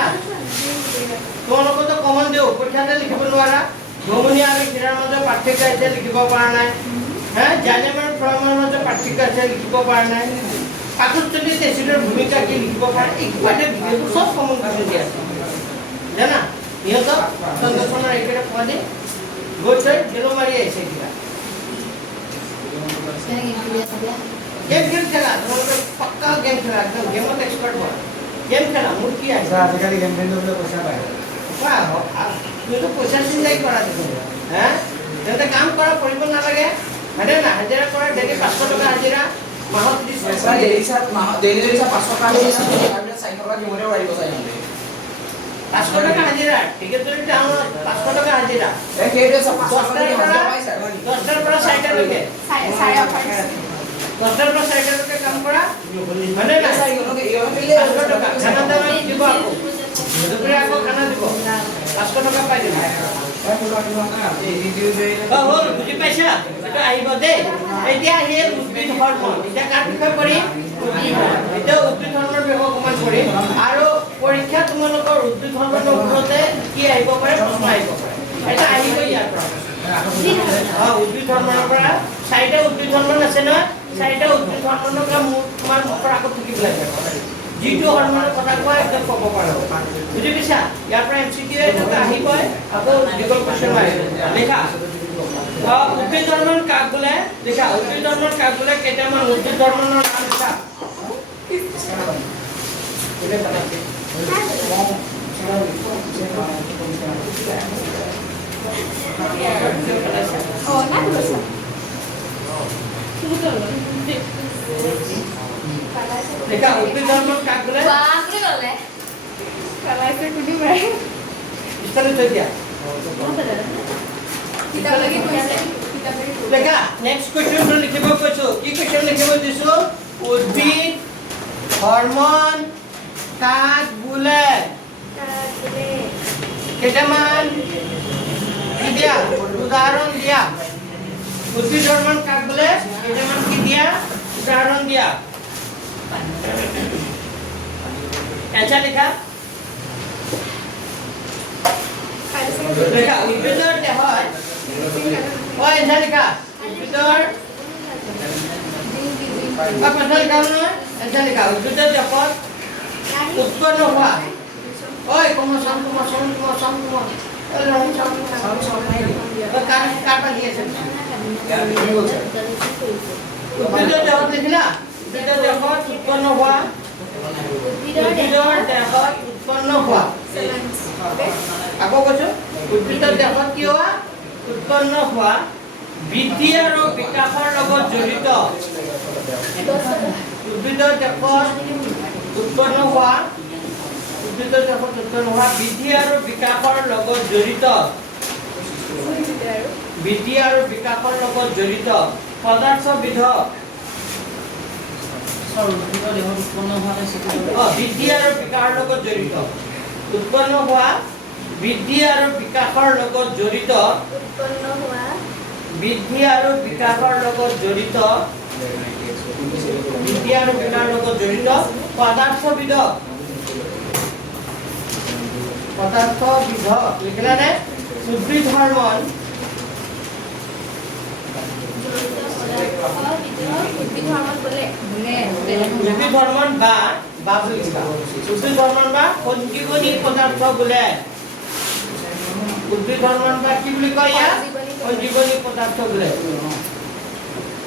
তোমালোকতো কমন দিও পৰীক্ষাতে লিখিব নোৱাৰা ভৌমনি আৰু ক্ষীৰাৰ মাজত পাৰ্থক্য আছে লিখিব পৰা নাই জালিয়াম আৰু ফ্ল'মৰ মাজত পাৰ্থক্য আছে লিখিব পৰা নাই পাকস্থলীত এচিডৰ ভূমিকা কি লিখিব পাৰে এইগুৱাতে ভিডিঅ'টো সব কমন কুৱেশ্যন দিয়া আছে জানা ইহঁতক চন্দ্ৰচন্দ্ৰৰ এইকেইটা পোৱালি গৈ থৈ গেলো মাৰি আহিছে কিবা গেম খেলা তোমালোকে পাক্কা গেম খেলা একদম গেমত এক্সপাৰ্ট হোৱা গেম খেলা মোৰ কি আছে আজিকালি গেম খেলিবলৈ পইচা পায় তুমিতো পইচা চিন্তাই কৰা দেখোন তেন্তে কাম কৰা কৰিব নালাগে হয়নে না হাজিৰা কৰা ডেইলি 500 টকা হাজিৰা মাহত 30 টকা ডেইলি 500 টকা দিয়ে 4 টকা দিবলে পাৰিব চাই 500 টকা হাজিৰা টিকেট যদি টাউনত 500 টকা হাজিৰা সেইটোৱে 500 টকা 10টাৰ পৰা 4টা লৈকে 10টাৰ পৰা 4টা লৈকে কাম কৰা হয়নে না 500 টকা খানা দানা দিব আকৌ দুপৰীয়া আকৌ খানা দিব 500 টকা পাই দিব হ'ল বুজি পাইছা এটা আহিব দে এতিয়া আহি উদ্ভিদ হৰমন এটা কাট বিষয় কৰি এটা উদ্ভিদ হৰমনৰ বিষয় অকমান কৰি আৰু পৰীক্ষা তোমালোকৰ উদ্ভিদ হৰমনৰ ওপৰতে কি আহিব পাৰে প্ৰশ্ন আহিব পাৰে এটা আহিব ইয়াৰ পৰা উদ্ভিদ হৰমনৰ পৰা 4টা উদ্ভিদ হৰমন আছে নহয় 4টা উদ্ভিদ হৰমনৰ কাম তোমাৰ মুখৰ আগত থাকিব লাগে যিটো হৰমনৰ কথা কোৱা একদম ক'ব পাৰা বুজি পাইছা ইয়াৰ পৰা এমসিকিউ এটা আহিব আকৌ দীঘল কোৱেশ্চন আহিব লেখা উদ্ভিদ হৰমন কাক বোলে লেখা উদ্ভিদ হৰমন কাক বোলে কেইটামান উদ্ভিদ হৰমনৰ নাম লেখা নাই কৈছে দেখা উদ্ভিদ ধৰ্মৰ কাক বোলে বাপৰে গলে কালাইছে কুদি মাৰে ইফালে থৈ দিয়া কিতাপ লাগি কৈছে কিতাপ লাগি দেখা নেক্সট কুৱেশ্যনটো লিখিব কৈছো কি কুৱেশ্যন লিখিব দিছো উদ্ভিদ হৰমন কাক বোলে কেইটামান কি দিয়া উদাহৰণ দিয়া উদ্ভিদ হৰমন কাক বোলে কেইটামান কি দিয়া উদাহৰণ দিয়া এনসাৰ লিখা লেখা উদ্ভিদৰ দেহত ওই এনসাৰ লিখা উদ্ভিদৰ কথা লিখা নহয় এনসাৰ লিখা উদ্ভিদৰ দেহত উৎপন্ন হোৱা ওই কমসম কাটা দিয়েছে উদ্ভিদৰ দেহত লিখিলা উদ্ভিদৰ দেহত উৎপন্ন হোৱা উদ্ভিদৰ দেহত উৎপন্ন হোৱা আকৌ কৈছো উদ্ভিদৰ দেহত কি হোৱা উৎপন্ন হোৱা বৃদ্ধি আৰু বিকাশৰ লগত জড়িত উদ্ভিদৰ দেহত উৎপন্ন হোৱা উদ্ভিদৰ দেহত উৎপন্ন হোৱা বৃদ্ধি আৰু বিকাশৰ লগত জড়িত বৃদ্ধি আৰু বিকাশৰ লগত জড়িত পদাৰ্থবিধ উদ্ভিদৰ দেহত উৎপন্ন হোৱা বৃদ্ধি আৰু বিকাশৰ লগত জড়িত উৎপন্ন হোৱা বৃদ্ধি আৰু বিকাশৰ লগত জড়িত বৃদ্ধি আৰু বিকাশৰ লগত জড়িত বৃদ্ধি আৰু বিকাশৰ লগত জড়িত পদাৰ্থবিধ লিখিলা নে উদ্ভিদ হৰমন উদ্ভিদ হৰমন বা উদ্ভিদ হৰমন বা সঞ্জীৱনী পদাৰ্থ বোলে উদ্ভিদ হৰমন বা কি বুলি কয় ইয়াক সঞ্জীৱনী পদাৰ্থ বোলে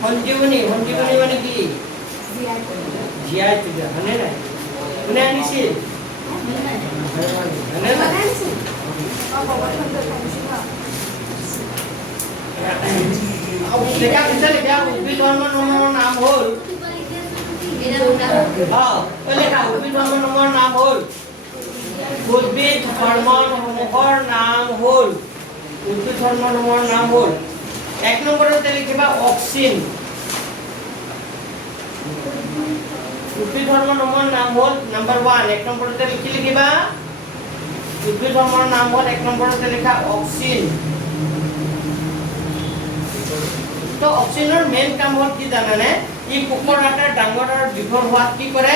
সঞ্জীৱনী মানে কি জীয়াই তোলা হয়নে নাই কোনে আনিছিল উদ্ভিদ হৰমনৰ নাম হ'ল উদ্ভিদ হৰমনৰ নাম হ'ল উদ্ভিদ হৰমনসমূহৰ নাম হ'ল উদ্ভিদ হৰমনসমূহৰ নাম হ'ল এক নম্বৰতে লিখিবা অক্সিন উদ্ভিদ হৰমনসমূহৰ নাম হ'ল নাম্বাৰ 1 এক নম্বৰতে লিখিবা উদ্ভিদ হৰমনৰ নাম হ'ল এক নম্বৰতে লিখা অক্সিন তো অক্সিনৰ মেইন কাম হ'ল কি জানানে ই কোষৰ আকাৰ ডাঙৰ আৰু দীঘল হোৱাত কি কৰে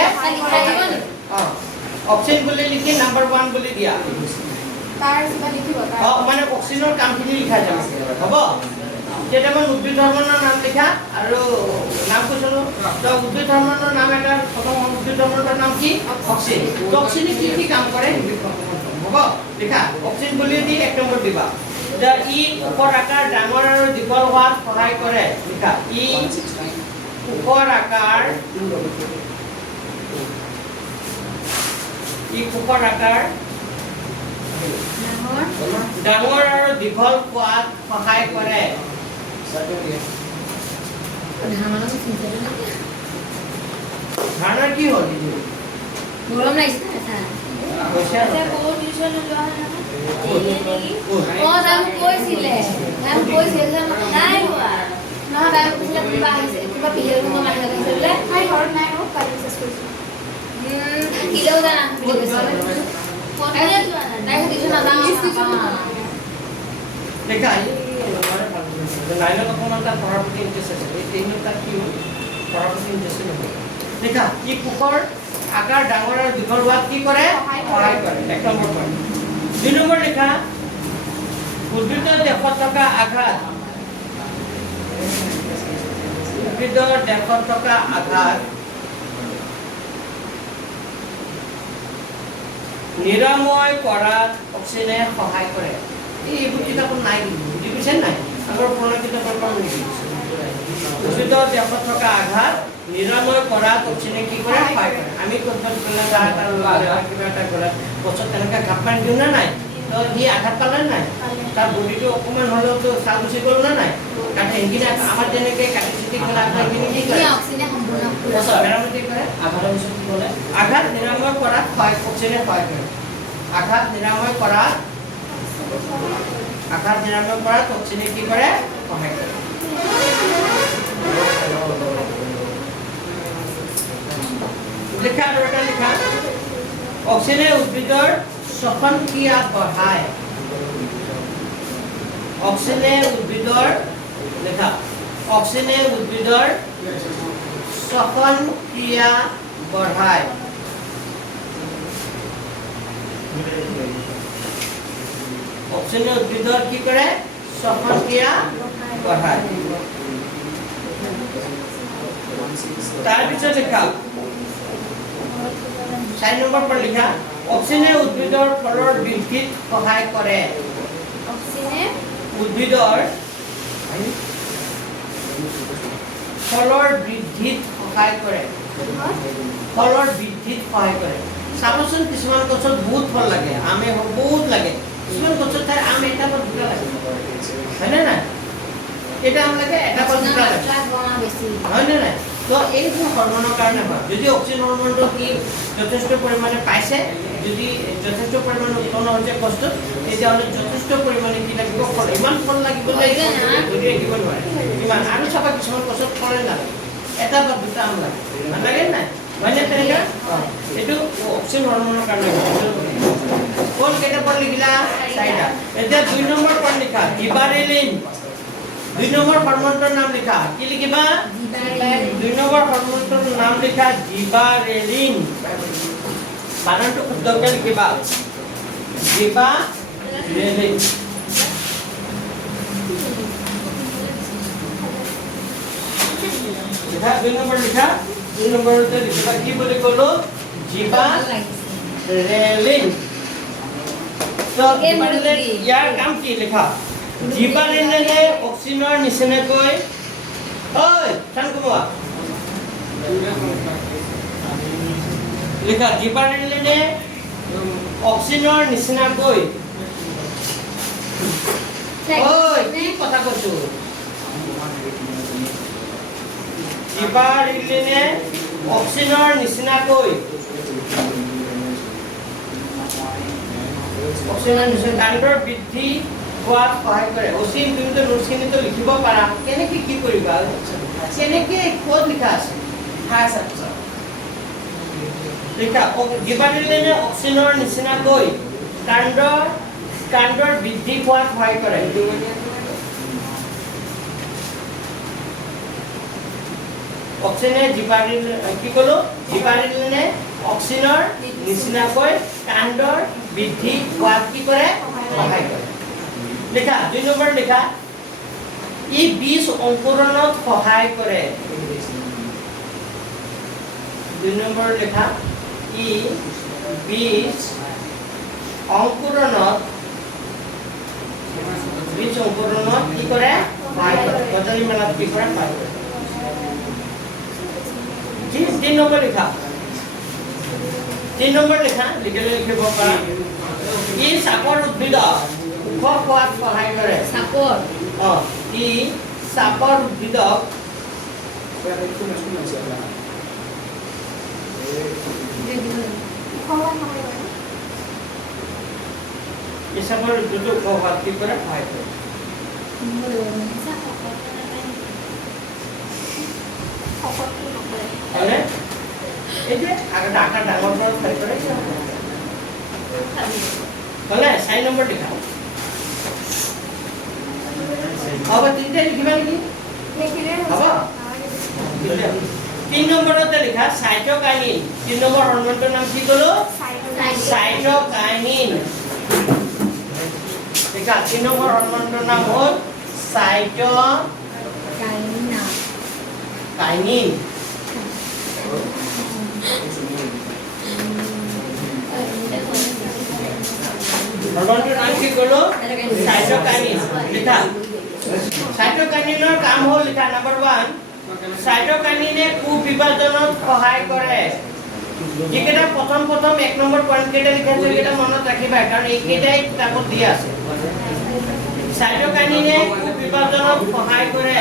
অক্সিন বুলি লিখি নাম্বাৰ 1 বুলি দিয়া তাৰ কিবা লিখিব মানে অক্সিনৰ কামখিনি লিখা যাব হ'ব কেইটামান উদ্ভিদ হৰমনৰ নাম লিখা আৰু নাম কৈছো তো উদ্ভিদ হৰমনৰ নাম এটা প্ৰথম উদ্ভিদ হৰমনৰ নাম কি অক্সিন তো অক্সিনে কি কাম কৰে হ'ব লিখা অক্সিন বুলি দি এক নম্বৰ দিবা ই কোষৰ আকাৰ ডাঙৰ আৰু দীঘল হোৱাত সহায় কৰে লিখা ই কোষৰ আকাৰ ডাঙৰ আৰু দীঘল হোৱাত সহায় কৰে ধাৰণাৰ কি হ'ল গৰম লাগিছে না কৈছে এটা কোৰ টিউচন লোৱা তাই কৈছিলে নাই হোৱা নহয় তাই কৈছিলে কিবা আহিছে কিবা পিৰিয়ড কোনো মানুহ আহিছে বোলে তাই ঘৰত নাই হোৱা কালি মেছেজ কৰিছোঁ থাকিলেও জানা বুলি কৈছে তাই টিউচন নাযাওঁ দেখা নাইনত অকণমান তাৰ পঢ়াৰ প্ৰতি ইণ্টাৰেষ্ট আছে এই টেইনত তাৰ কি হ'ল পঢ়াৰ প্ৰতি ইণ্টাৰেষ্ট নহয় দেখা ই কোষৰ আকাৰ ডাঙৰ আৰু দীঘল হোৱাত কি কৰে সহায় কৰে এক নম্বৰ পইণ্ট 2 নম্বৰ লিখা উদ্ভিদৰ দেহত থকা আঘাত উদ্ভিদৰ দেহত থকা আঘাত নিৰাময় কৰাত অক্সিজেনে সহায় কৰে এইবোৰ কিতাপত নাই বুজি পাইছে নাই আগৰ পুৰণা কিতাপৰ পৰা লিখিছে উদ্ভিদ দেহত থকা আঘাত নিৰাময় কৰাত অক্সিজেনে কি কৰে সহায় কৰে আমি ক'ৰবাত গ'লে গা এটা ল'লে কিবা এটা গ'লে গছত তেনেকৈ ঘাপ মাৰি দিওঁ নে নাই তো সি আঘাত পালে নাই তাৰ বডিটো অকণমান হ'লেওতো চাল গুচি গ'ল নে নাই কাটি সেইখিনি আমাৰ যেনেকৈ কাটি চিটি গ'লে সেইখিনি কি কৰে অক্সিজেন সম্পূৰ্ণ মেৰামতি কৰে আঘাতৰ পিছত কি ক'লে আঘাত নিৰাময় কৰাত অক্সিজেনে সহায় কৰে আঘাত নিৰাময় কৰাত অক্সিজেনে কি কৰে সহায় কৰে লিখা আৰু এটা লিখা অক্সিজেনে উদ্ভিদৰ শ্বসন ক্ৰিয়া বঢ়ায় অক্সিজেনে উদ্ভিদৰ লিখা অক্সিজেনে উদ্ভিদৰ শ্বসন ক্ৰিয়া বঢ়ায় অক্সিজেনে উদ্ভিদৰ কি কৰে শ্বসন ক্ৰিয়া বঢ়ায় তাৰপিছত লিখা 4 নম্বৰ পৰা লিখা অক্সিজেনে উদ্ভিদৰ ফলৰ বৃদ্ধিত সহায় কৰে উদ্ভিদৰ ফলৰ বৃদ্ধিত সহায় কৰে চাবচোন কিছুমান গছত বহুত ফল লাগে আমে বহুত লাগে কিছুমান গছত তাৰ আম এটা বা দুটা লাগে হয়নে নাই এটা আম লাগে এটা বা দুটা লাগে হয়নে নাই তো এই যে হৰমোনৰ কাৰণে হয় যদি অক্সিজেন হৰমোনটো কি যথেষ্ট পৰিমাণে পাইছে যদি যথেষ্ট পৰিমাণে উৎপন্ন হৈছে গছটোত তেতিয়াহ'লে যথেষ্ট পৰিমাণে কি লাগিব ফল ইমান ফল লাগিব যদি ৰাখিব নোৱাৰে ইমান আৰু চাবা কিছুমান গছত ফলে নালাগে এটা বা দুটা আম লাগে নালাগে নাই হয়নে তেনেকৈ এইটো অক্সিজেন হৰমোনৰ কাৰণে কোন কেইটা পদ লিখিলা 4টা এতিয়া 2 নম্বৰ পদ লিখা গিবাৰেলিন 2 নম্বৰ হৰমোনটোৰ নাম লিখা কি লিখিবা 2 নম্বৰ হৰমোনটোৰ নাম লিখা গিবাৰেলিন বানানটো শুদ্ধকৈ লিখিবা গিবাৰেলিন লিখা 2 নম্বৰ লিখা 2 নম্বৰতে লিখিবা কি বুলি ক'লো গিবাৰেলিন তো গিবাৰেলিন ইয়াৰ কাম কি লিখা গিবাৰেলিনে অক্সিজেনৰ নিচিনাকৈ ঐ শান্তকুমাৰ লিখা গিবাৰেলিনে অক্সিজেনৰ নিচিনাকৈ ঐ কি কথা কৈছো গিবাৰেলিনে অক্সিজেনৰ নিচিনাকৈ অক্সিজেনৰ নিচিনা কাণ্ডৰ বৃদ্ধি হোৱাত সহায় কৰে অসীম তুমি তো নোটছখিনিতো লিখিব পাৰা কেনেকৈ কি কৰিবা কেনেকৈ ক'ত লিখা আছে লিখা গিবাৰেলিনে অক্সিজেনৰ নিচিনাকৈ কাণ্ডৰ বৃদ্ধি হোৱাত সহায় কৰে অক্সিজেনে কি ক'লো গিবাৰেলিনে অক্সিজেনৰ নিচিনাকৈ কাণ্ডৰ বৃদ্ধি হোৱাত কি কৰে সহায় কৰে লিখা 2 নম্বৰ লিখা ই বীজ অংকুৰণত সহায় কৰে 2 নম্বৰ লিখা ই বীজ অংকুৰণত কি কৰে সহায় কৰে গজালি মেলাত কি কৰে সহায় কৰে 3 নম্বৰ লিখা 3 নম্বৰ লিখা লিখিলে লিখিব পাৰা ই চাপৰ উদ্ভিদক ওখ হোৱাত সহায় কৰে ই চাপৰ উদ্ভিদক চাপৰ উদ্ভিদক ওখ হোৱাত কি কৰে সহায় কৰে হয়নে এই যে আগতে আকাৰ ডাঙৰ পৰা সহায় কৰে হলে 4 নম্বৰ লিখা হ'ব 3টা লিখিবা নেকি হ'ব 3 নম্বৰতে লিখা সাইটোকাইনিন 3 নম্বৰ হৰমোনটোৰ নাম কি ক'লো সাইটোকাইনিন লিখা 3 নম্বৰ হৰমোনটোৰ নাম হ'ল সাইটোকাইনিন হৰমোনটোৰ নাম কি ক'লো সাইটোকাইনিন লিখা সাইটোকাইনিনৰ কাম হ'ল লিখা নম্বৰ 1 সাইটোকাইনিনে কোষ-বিভাজনত সহায় কৰে যেটা প্রথম এক নম্বর পয়েন্ট কেটা লিখেছে এটা মনত রাখিবা কারণ এই কেটাই কিতাবত দিয়া আছে সাইটোকাইনিনে কোষ-বিভাজনত সহায় কৰে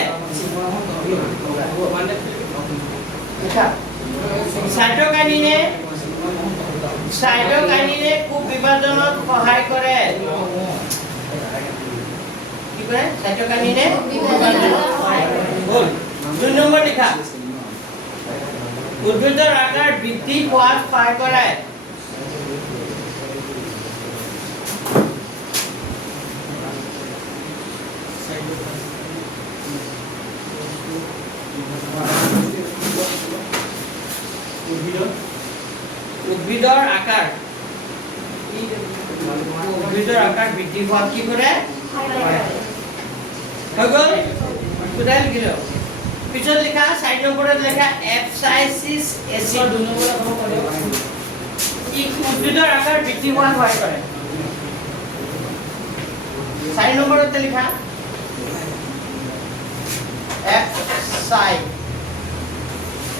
সাইটোকাইনিনে কোষ-বিভাজনত সহায় কৰে কি কৰে সাইটোকাইনিনে কোষ-বিভাজনত সহায় কৰে বল 2 নম্বৰ লিখা উদ্ভিদৰ আকাৰ বৃদ্ধি হোৱাত সহায় কৰে উদ্ভিদৰ আকাৰ বৃদ্ধি হোৱাত কি কৰে হৈ গ'ল কোথায় লিখিলো পিছত লিখা 4 নম্বৰত লেখা এপসাইচিস এসিড 2 নম্বৰত হ'ব পাৰে ই উদ্ভিদৰ আকাৰ বৃদ্ধি হোৱাত সহায় কৰে 4 নম্বৰত লিখা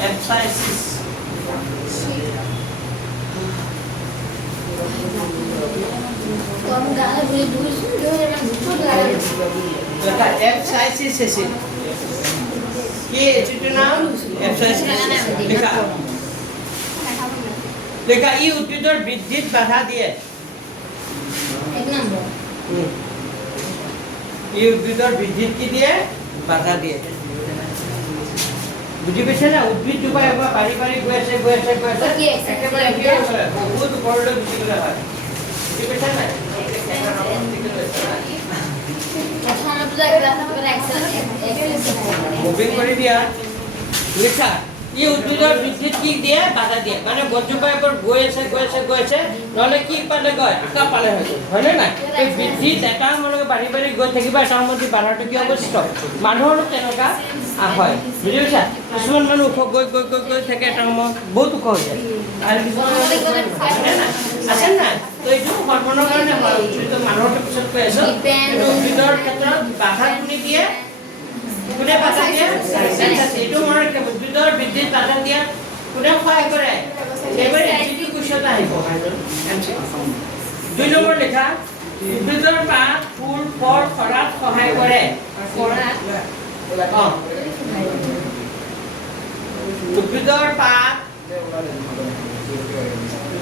এপসাইচিস কম গালে বুই বুই সুন্দৰ এবং দুটো গালে লেখা এপসাইচিস এসিড কি এসিডৰ নাম এপসাইচিস লেখা ই উদ্ভিদৰ বৃদ্ধিত বাধা দিয়ে 1 নম্বৰ ই উদ্ভিদৰ বৃদ্ধিত কি দিয়ে বাধা দিয়ে বুঝি পাইছে না উদ্ভিদ জোপা এবাৰ বাঢ়ি গৈ আছে একেবাৰে কি হৈছে বহুত ওপৰলৈ গুচি গ'লে হয় বুজি পাইছে না মুভিং কৰি দিয়া লিখা ই উদ্ভিদৰ বৃদ্ধিত কি দিয়ে বাধা দিয়ে মানে গছজোপা এবাৰ গৈ আছে নহলে কি পালে গয় আকা পালে হয়নে নাই এই বৃদ্ধিত এটা মানে বাঢ়ি গৈ থাকিবা এটা সময়ত বাধাটো কি হ'ব ষ্টপ মানুহৰো তেনেকুৱা হয় বুজি পাইছা কিছুমান মানুহ উঠ গৈ থাকে এটা সময় বহুত ওখ হৈ যায় আৰু কিছুমান আছে না তো এইটো হৰমনৰ কাৰণে হয় উদ্ভিদৰ মানুহৰ পিছত কৈ আছো উদ্ভিদৰ ক্ষেত্ৰত বাধা কোনে দিয়ে কোনে বাধা দিয়ে এইটো মনত ৰাখিব উদ্ভিদৰ বৃদ্ধিত বাধা দিয়া কোনে সহায় কৰে এবাৰে এইটো কুশলতা আহিব 2 নম্বৰ লেখা উদ্ভিদৰ পাত ফুল ফল খৰাত সহায় কৰে উদ্ভিদৰ পাত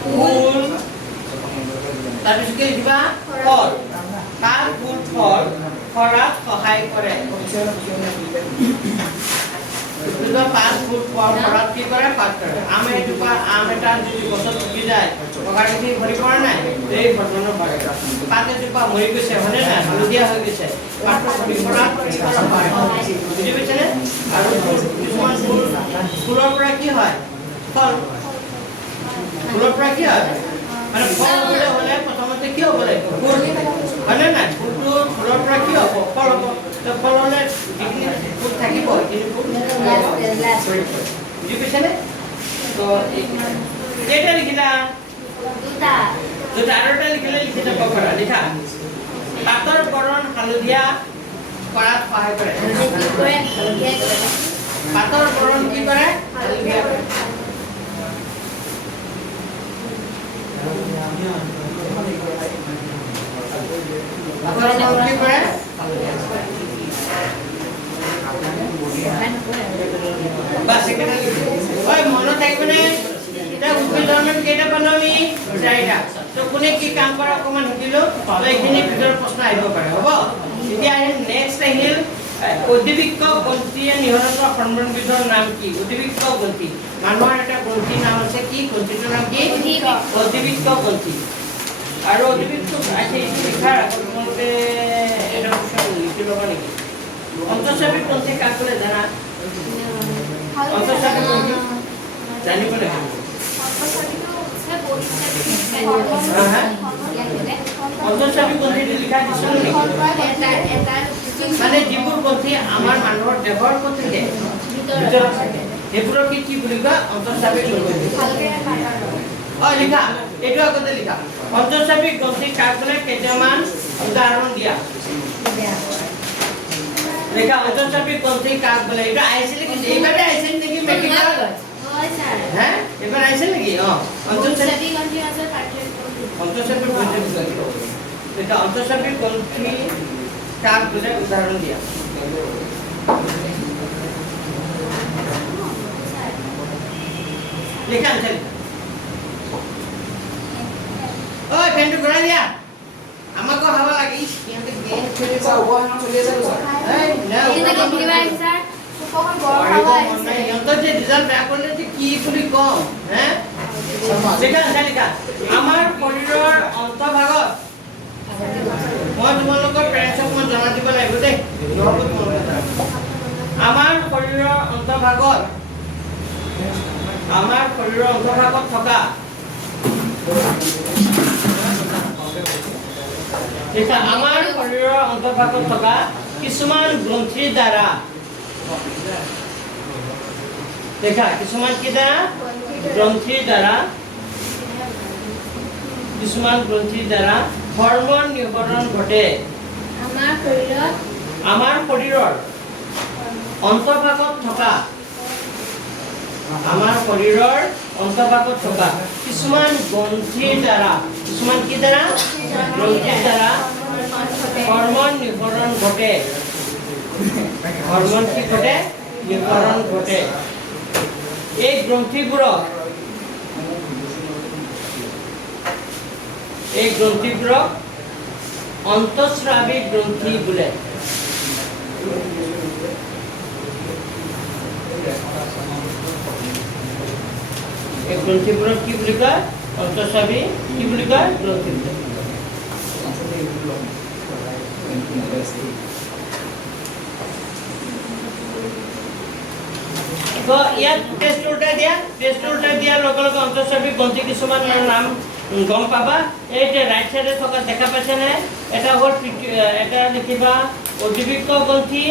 ফুল তাৰপিছত কি লিখিবা ফল পাত ফুল ফল খৰাত সহায় কৰে উদ্ভিদৰ পাত ফুল ফল খৰাত কি কৰে সহায় কৰে আম এটা যদি গছত পকি যায় পকাটি ভৰি পৰা নাই এই ঘটনাৰ পাৰে পাত এজোপা মৰি গৈছে হয়নে নাই হালধীয়া হৈ গৈছে পাতটো ভৰি পৰা কি কৰা হয় বুজি পাইছেনে আৰু কিছুমান ফুলৰ পৰা কি হয় ফল ফুলৰ পৰা কি হয় মানে ফল হ'লে প্ৰথমতে কি হ'ব লাগে ফুল হয়নে নাই ফুলৰ পৰা কি হ'ব ফল হ'ব ফল হ'লে যিখিনি ফুল থাকিব সেইখিনি ফুল বুজি পাইছেনে তো কেইটা লিখিলা দুটা আৰু এটা লিখিলে লিখি যাব পাৰা লিখা পাতৰ বৰণ হালধীয়া কৰাত সহায় কৰে পাতৰ বৰণ কি কৰে হালধীয়া কৰে পাতৰ বৰণ কি কৰে বাস এখানে ওই মনে থাকবে এটা উদ্ভিদৰ নাম কেইটা পালো আমি 4টা তো কোনে কি কাম কৰা অকমান শিকিলো তো এইখিনি ভিতৰৰ প্ৰশ্ন আহিব পাৰে হ'ব এতিয়া নেক্সট আহিল উদ্ভিদক গ্ৰন্থিয়ে নিহত হৰমনবিধৰ নাম কি উদ্ভিদক গ্ৰন্থি মানুহৰ এটা গ্ৰন্থি নাম আছে কি গ্ৰন্থিটোৰ নাম কি উদ্ভিদক গ্ৰন্থি আৰু উদ্ভিদক আছে এই লিখাৰ আগতে এটা প্ৰশ্ন লিখি ল'ব নেকি অন্তঃস্ৰাৱিক গ্ৰন্থি কাক বোলে জানা অন্তঃস্ৰাৱিক গ্ৰন্থি জানিব লাগিব অন্তঃস্ৰাৱিক গ্ৰন্থিটো লিখা দিছিল মানে যিবোৰ গ্ৰন্থি আমাৰ মানুহৰ দেহৰ প্ৰতি ভিতৰত থাকে সেইবোৰক কি বুলি কয় অন্তঃস্ৰাৱিক গ্ৰন্থি লিখা এইটো আগতে লিখা অন্তঃস্ৰাৱিক গ্ৰন্থি কাক বোলে কেইটামান উদাহৰণ দিয়া লেখা অন্তঃচাপী গ্রন্থি কাক বলে এটা আইছিল কি এইভাবে আইছিল নাকি মেডিকেল হয় স্যার হ্যাঁ এবার আইছিল নাকি অন্তঃচাপী সবই গন্ডি আছে পার্টিকুলার অন্তঃচাপী গ্রন্থি এটা অন্তঃচাপী গ্রন্থি কাক বলে উদাহরণ দিয়া লেখা আছে ওই পেনটো ঘুরা দিয়া আমাকে হাওয়া লাগে ইস ইয়াতে গেম খেলে স্যার উপহার চলি আছে স্যার এই না এটা কি কিবা স্যার কখন বড় খাওয়া আছে যন্ত্র যে রেজাল্ট বেয়া করলে যে কি বুলি কম হ্যাঁ লেখা আছে লেখা আমাৰ শৰীৰৰ অন্তভাগত মই তোমালোকৰ পেৰেণ্টছক মই জনাই দিব লাগিব দেই নহ'ব তোমালোকৰ আমাৰ শৰীৰৰ অন্তভাগত থকা এটা আমাৰ শৰীৰৰ অন্তভাগত থকা কিছুমান গ্ৰন্থিৰ দ্বাৰা দেখা কিছুমান কি দ্বাৰা গ্ৰন্থিৰ দ্বাৰা কিছুমান গ্ৰন্থিৰ দ্বাৰা হৰমন নিঃসৰণ ঘটে আমাৰ শৰীৰৰ অন্তভাগত থকা কিছুমান গ্ৰন্থিৰ দ্বাৰা কিছুমান কি দ্বাৰা গ্ৰন্থিৰ দ্বাৰা হৰমন নিঃসৰণ ঘটে হৰমন কি ঘটে নিঃসৰণ ঘটে এই গ্ৰন্থিবোৰক অন্তঃস্ৰাৱী গ্ৰন্থি বোলে এই গ্ৰন্থিবোৰক কি বুলি কয় অন্তঃস্ৰাৱী কি বুলি কয় গ্ৰন্থি বোলে তো ইয়াত টেষ্ট উল্টাই দিয়া লগে লগে অন্তঃস্ৰাৱী গ্ৰন্থি কিছুমানৰ নাম গম পাবা এই যে ৰাইট সাইডে থকা দেখা পাইছে নে এটা হ'ল এটা লিখিবা অধিবৃক্ক গ্ৰন্থি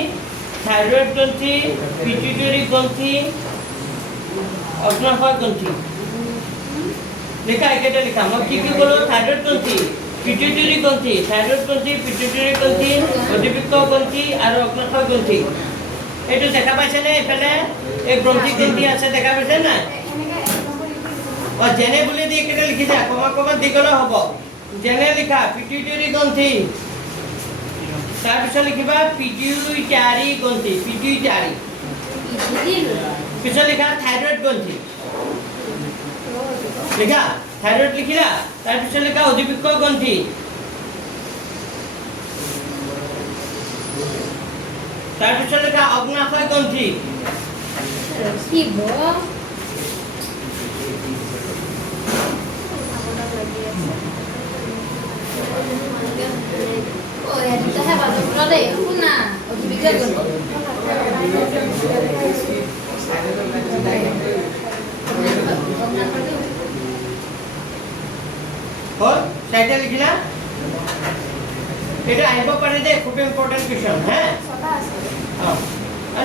থাইৰয়েড গ্ৰন্থি পিটুইটৰি গ্ৰন্থি অগ্নাশয় গ্ৰন্থি লিখা একেটা লিখা মই কি ক'লো থাইৰয়েড গ্ৰন্থি পিটুইটৰি গ্ৰন্থি অধিবৃক্ক গ্ৰন্থি আৰু অগ্নাশয় গ্ৰন্থি এইটো দেখা পাইছে নে এফালে এই গ্ৰন্থি আছে দেখা পাইছে না যেনে বুলি দি কেটে লিখি যা কমা দি গলে হ'ব যেনে লিখা পিটুইটৰি গ্ৰন্থি তাৰপিছত লিখিবা পিটুইটাৰি গ্ৰন্থি পিছত লিখা থাইৰয়েড গ্ৰন্থি লিখা থাইৰয়েড লিখিলা তাৰপিছত লিখা অধিবৃক্ক গ্ৰন্থি তাৰপিছত লিখা অগ্নাশয় গ্ৰন্থি হ'ল চাইটা লিখিলা এটা আহিব পাৰে যে খুব ইম্পৰ্টেণ্ট কুৱেশ্যন হ্যাঁ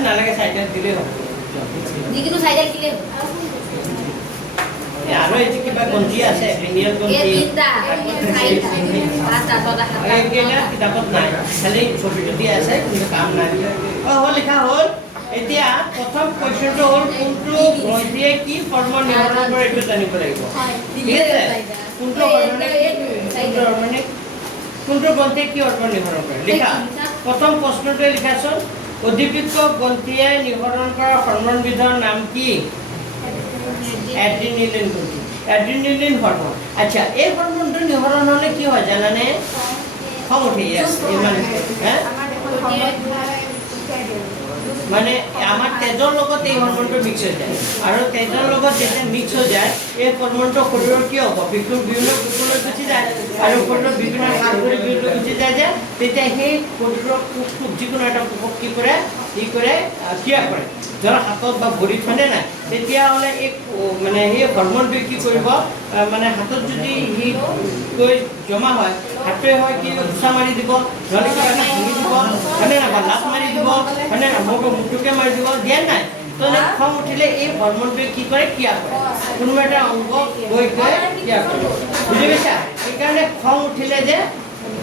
নালাগে চাইটা দিলে হ'ব দিকিটো সাইডে কিলে আৰু এই কিবা গ্ৰন্থি আছে প্ৰিমিয়াৰ গ্ৰন্থি এই কিতাপত নাই খালি ছবিটো দিয়া আছে কিন্তু কাম নাই হ'ল লিখা হ'ল এতিয়া প্ৰথম কোৱেশ্যনটো হ'ল কোনটো গ্ৰন্থিয়ে কি হৰমন নিৰ্গমন কৰে এইটো জানিব লাগিব ঠিক আছে কোনটো গ্ৰন্থিয়ে কি হৰমন নিৰ্গমন কৰে লিখা প্ৰথম প্ৰশ্নটোৱে লিখাচোন অধিবৃক্ক গ্ৰন্থিয়ে নিৰ্গমন কৰা হৰমনবিধৰ নাম কি এড্ৰিনেলিন গ্ৰন্থি এড্ৰিনেলিন হৰমন আচ্ছা এই হৰমনটো নিৰ্গমন হ'লে কি হয় জানানে খং উঠে মানে আমাৰ তেজৰ লগত এই হৰমনটো মিক্স হৈ যায় আৰু তেজৰ লগত যেতিয়া মিক্স হৈ যায় এই হৰমনটো শৰীৰৰ কি হ'ব বিভিন্ন কোষলৈ গুচি যায় আৰু শৰীৰৰ বিভিন্ন হাত ভৰি গুচি যায় যে তেতিয়া সেই শৰীৰৰ কোষ যিকোনো এটা কোষক কি কৰে ক্ৰিয়া কৰে ধৰক হাতত বা ভৰিত হয়নে নাই তেতিয়াহ'লে এই মানে সেই হৰমনটোৱে কি কৰিব মানে হাতত যদি সি গৈ জমা হয় হাতটোৱে হয় কি ঘোচা মাৰি দিব নহ'লে কিবা এটা ভাঙি দিব হয়নে নাই বা লাত মাৰি দিব হয়নে নাই মুঠুকে মাৰি দিব দিয়া নাই তো খং উঠিলে এই হৰমনটোৱে কি কৰে ক্ৰিয়া কৰে কোনোবা এটা অংগ গৈ ক্ৰিয়া কৰে বুজি পাইছা সেইকাৰণে খং উঠিলে যে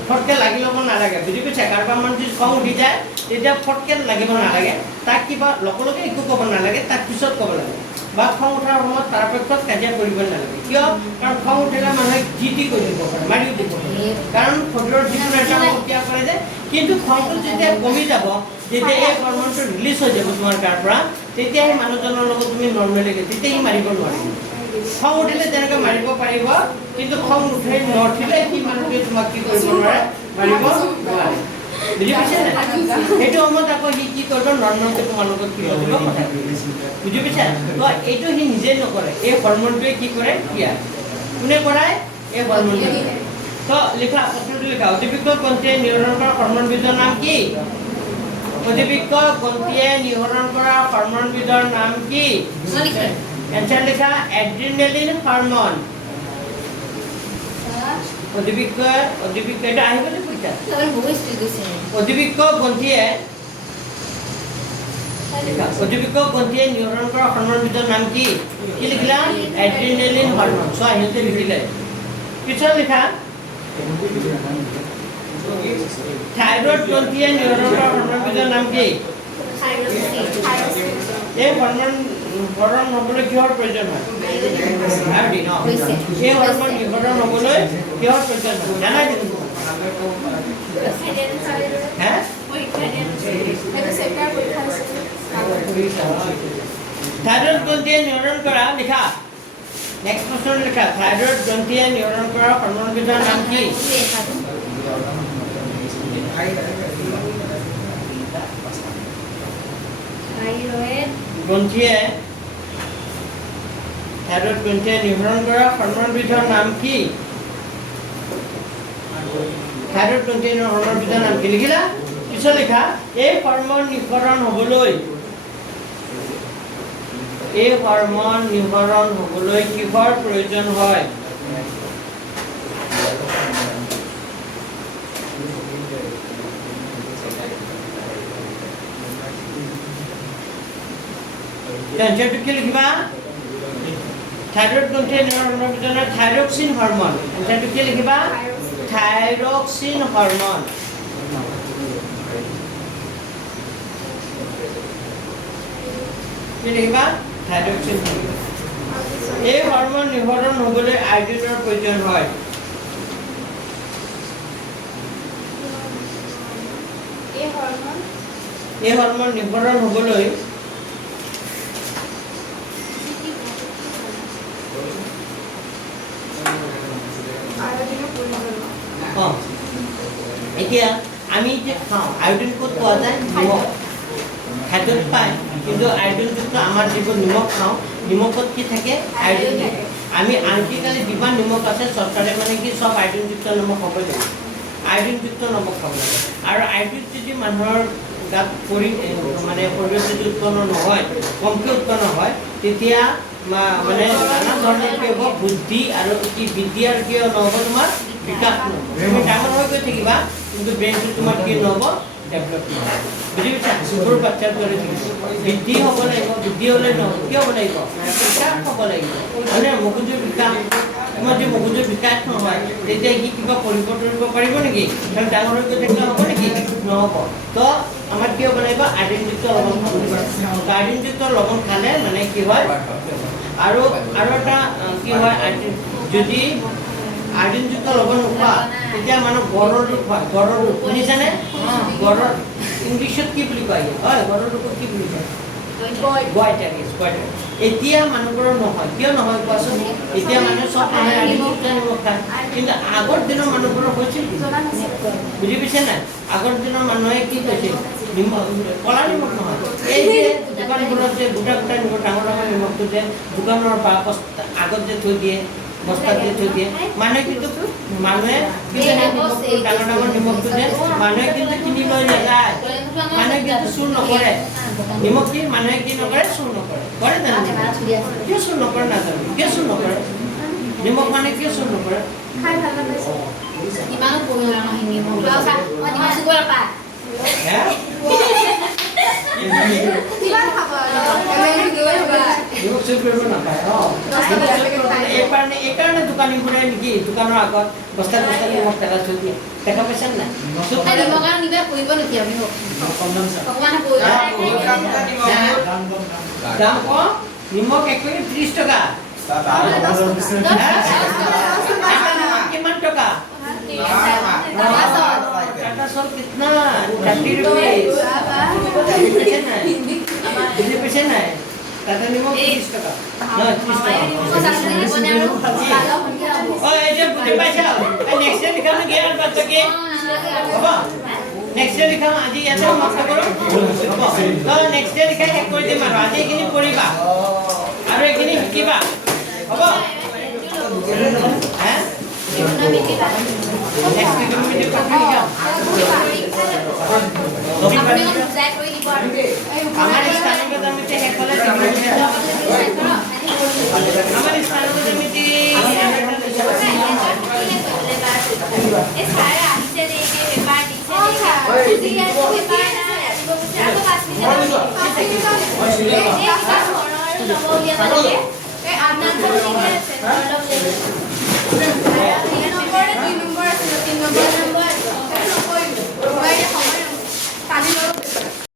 ফটকে লাগি ল'ব নালাগে বুজি পাইছা কাৰোবাৰ মনত যদি খং উঠি যায় তেতিয়া ফটকে লাগিব নালাগে তাক কিবা লগে একো ক'ব নালাগে তাক পিছত ক'ব লাগে বা খং উঠাৰ সময়ত পৰাপক্ষত কাজিয়া কৰিব নালাগে কিয় কাৰণ খং উঠিলে মানুহে যি টি কৰি দিব পাৰে মাৰিও দিব পাৰে কাৰণ শৰীৰৰ যিকোনো এটা প্ৰক্ৰিয়া কৰে যে কিন্তু খংটো যেতিয়া কমি যাব যেতিয়া এই হৰমনটো ৰিলিজ হৈ যাব তোমাৰ গাৰ পৰা তেতিয়া সেই মানুহজনৰ লগত তুমি নৰ্মেলি তেতিয়া সি মাৰিব নোৱাৰিব খং উঠিলে তেনেকৈ মাৰিব পাৰিব কিন্তু খং নুঠিলে সি মানুহটোৱে তোমাক কি কৰিব নোৱাৰে মাৰিব নোৱাৰে বুজি পাইছে নে সেইটো সময়ত আকৌ সি কি কৰিব নৰ্মেলকৈ তোমাৰ লগত কি কৰিব কথা বুজি পাইছা তো এইটো সি নিজে নকৰে এই হৰমনটোৱে কি কৰে ক্ৰিয়া কোনে কৰায় এই হৰমনটোৱে তো লিখা প্ৰশ্নটো লিখা অতিৰিক্ত গ্ৰন্থিয়ে নিঃসৰণ কৰা হৰমনবিধৰ নাম কি অতিৰিক্ত গ্ৰন্থিয়ে নিঃসৰণ কৰা হৰমনবিধৰ নাম কি এনসাৰ লিখা এড্ৰিনালিন হৰমোন অধিবিক্ষ এটা আহিব নে পইচা অধিবিক্ষ গ্ৰন্থিয়ে নিঃসৰণ কৰা হৰমনবিধৰ নাম কি লিখিলা এড্ৰিনালিন হৰমোন সো আহিতে লিখিলে পিছত লিখা থাইৰয়েড গ্ৰন্থিয়ে নিঃসৰণ কৰা হৰমনবিধৰ নাম কি এই হৰমন হ'বলৈ কিহৰ প্ৰয়োজন হয় আয়োডিন এই হৰমন নিঃসৰণ হ'বলৈ কিহৰ প্ৰয়োজন হয় জানা কিন্তু হ্যাঁ থাইৰয়েড গ্ৰন্থিয়ে নিঃসৰণ কৰা লিখা নেক্সট প্ৰশ্ন লিখা থাইৰয়েড গ্ৰন্থিয়ে নিঃসৰণ কৰা হৰমনবিধৰ নাম কি গ্ৰন্থিয়ে থাইৰয়েড গ্ৰন্থিয়ে নিঃসৰণ কৰা হৰমনবিধৰ নাম কি থাইৰয়েড গ্ৰন্থিয়ে হৰমনবিধৰ নাম কি লিখিলা পিছত লিখা এই হৰমন নিঃসৰণ হ'বলৈ কিহৰ প্ৰয়োজন হয় এনসাৰটো কি লিখিবা থাইৰয়েড গ্ৰন্থিয়ে নিঃসৰণ থাইৰক্সিন হৰমোন এনসাৰটো কি লিখিবা থাইৰক্সিন হৰমোন কি লিখিবা থাইৰক্সিন হৰমোন এই হৰমোন নিঃসৰণ হ'বলৈ আয়োডিনৰ প্ৰয়োজন হয় এই হৰমোন নিঃসৰণ হ'বলৈ এতিয়া আমি যে খাওঁ আয়োডিন ক'ত পোৱা যায় নিমখ খাদ্যত পায় কিন্তু আয়োডিনযুক্ত আমাৰ যিবোৰ নিমখ খাওঁ নিমখত কি থাকে আয়োডিন থাকে আমি আজিকালি যিমান নিমখ আছে চৰকাৰে মানে কি চব আয়োডিনযুক্ত নিমখ হ'ব লাগে আয়োডিনযুক্ত নিমখ খাব লাগে আৰু আয়োডিন যদি মানুহৰ গাত মানে শৰীৰত যদি উৎপন্ন নহয় কমকৈ উৎপন্ন হয় তেতিয়া মানে নানা ধৰণৰ কি হ'ব বুদ্ধি আৰু কি বৃদ্ধি আৰু কি নহ'ব তোমাৰ বিকাশ নহ'ব তুমি ডাঙৰ হৈ গৈ থাকিবা কিন্তু ব্ৰেইনটো তোমাৰ কি নহ'ব ডেভেলপ নহয় বুজি পাইছা সৰু বাচ্চাৰ দৰে বৃদ্ধি হ'ব লাগিব বৃদ্ধি হ'লে নহ'ব কি হ'ব লাগিব বিকাশ হ'ব লাগিব মানে মগজুৰ বিকাশ তোমাৰ যদি মগজুৰ বিকাশ নহয় তেতিয়া সি কিবা পৰিৱৰ্তন কৰিব পাৰিব নেকি কাৰণ ডাঙৰ হৈ গৈ থাকিলে হ'ব নেকি নহ'ব তো আমাৰ কি হ'ব লাগিব আয়োডিনযুক্ত লৱণ খাব লাগিব আয়োডিনযুক্ত লৱণ খালে মানে কি হয় আৰু এটা কি হয় যদি আয়োডিনযুক্ত লৱণ নোখোৱা তেতিয়া মানুহ গড়ৰ ৰোগ হয় গড়ৰ ৰোগ শুনিছেনে গড়ৰ ইংলিছত কি বুলি কয় হয় গড়ৰ ৰোগক কি বুলি কয় গোৱাইটাৰিছ এতিয়া মানুহবোৰৰ নহয় কিয় নহয় কোৱাচোন এতিয়া মানুহে চব মানুহে আয়োডিনযুক্ত নিমখ খায় কিন্তু আগৰ দিনৰ মানুহবোৰৰ হৈছিল বুজি পাইছে নাই আগৰ দিনৰ মানুহে কি কৈছিল নিমখ কলা নিমখ নহয় এই যে দোকানবোৰত যে গোটা গোটা নিমখ ডাঙৰ ডাঙৰ নিমখটো যে দোকানৰ বা আগত যে থৈ দিয়ে বস্তাত যে থৈ দিয়ে মানুহে কিন্তু ডাঙৰ ডাঙৰ নিমখটো যে মানুহে কিন্তু কিনি লৈ নাযায় মানুহে কিন্তু চুৰ নকৰে নিমখ কি মানুহে কি নকৰে চুৰ নকৰে কৰে জানো কিয় চুৰ নকৰে নাজানো কিয় চুৰ নকৰে নিমখ মানে কিয় চুৰ নকৰে ইমানো পৰিমাণৰ নহয় নিমখ চুবৰ পায় হে কিমান খাব হোলচেল কৰিব নাপায় এইকাৰণে দোকানীবোৰে নেকি দোকানৰ আগত বস্তা বস্তা নিমখ পেলাই থৈ দিয়ে দেখা পাইছে নাই দাম কম নিমখ 1 পেকেট 30 টকা কিমান টকা टाटा सोल कितना 30 रुपीस कितने पैसे ना है टाटा निमो 30 टका ना 30 टका ओ ये जो बुद्धि पैसा नेक्स्ट डे दिखाने गया बात के बाबा नेक्स्ट डे दिखा आज ये तो मत करो तो नेक्स्ट डे दिखा एक कोई दे मारो आज एक नहीं पड़ीबा और एक नहीं हिकीबा बाबा हैं नेक्स्ट कम्युनिटी पढ़ने का हमारे स्थान में कमिटी है कॉलेज हमारे स्थान में कमिटी इस सारे आहिस्ते देके पेपर टीचर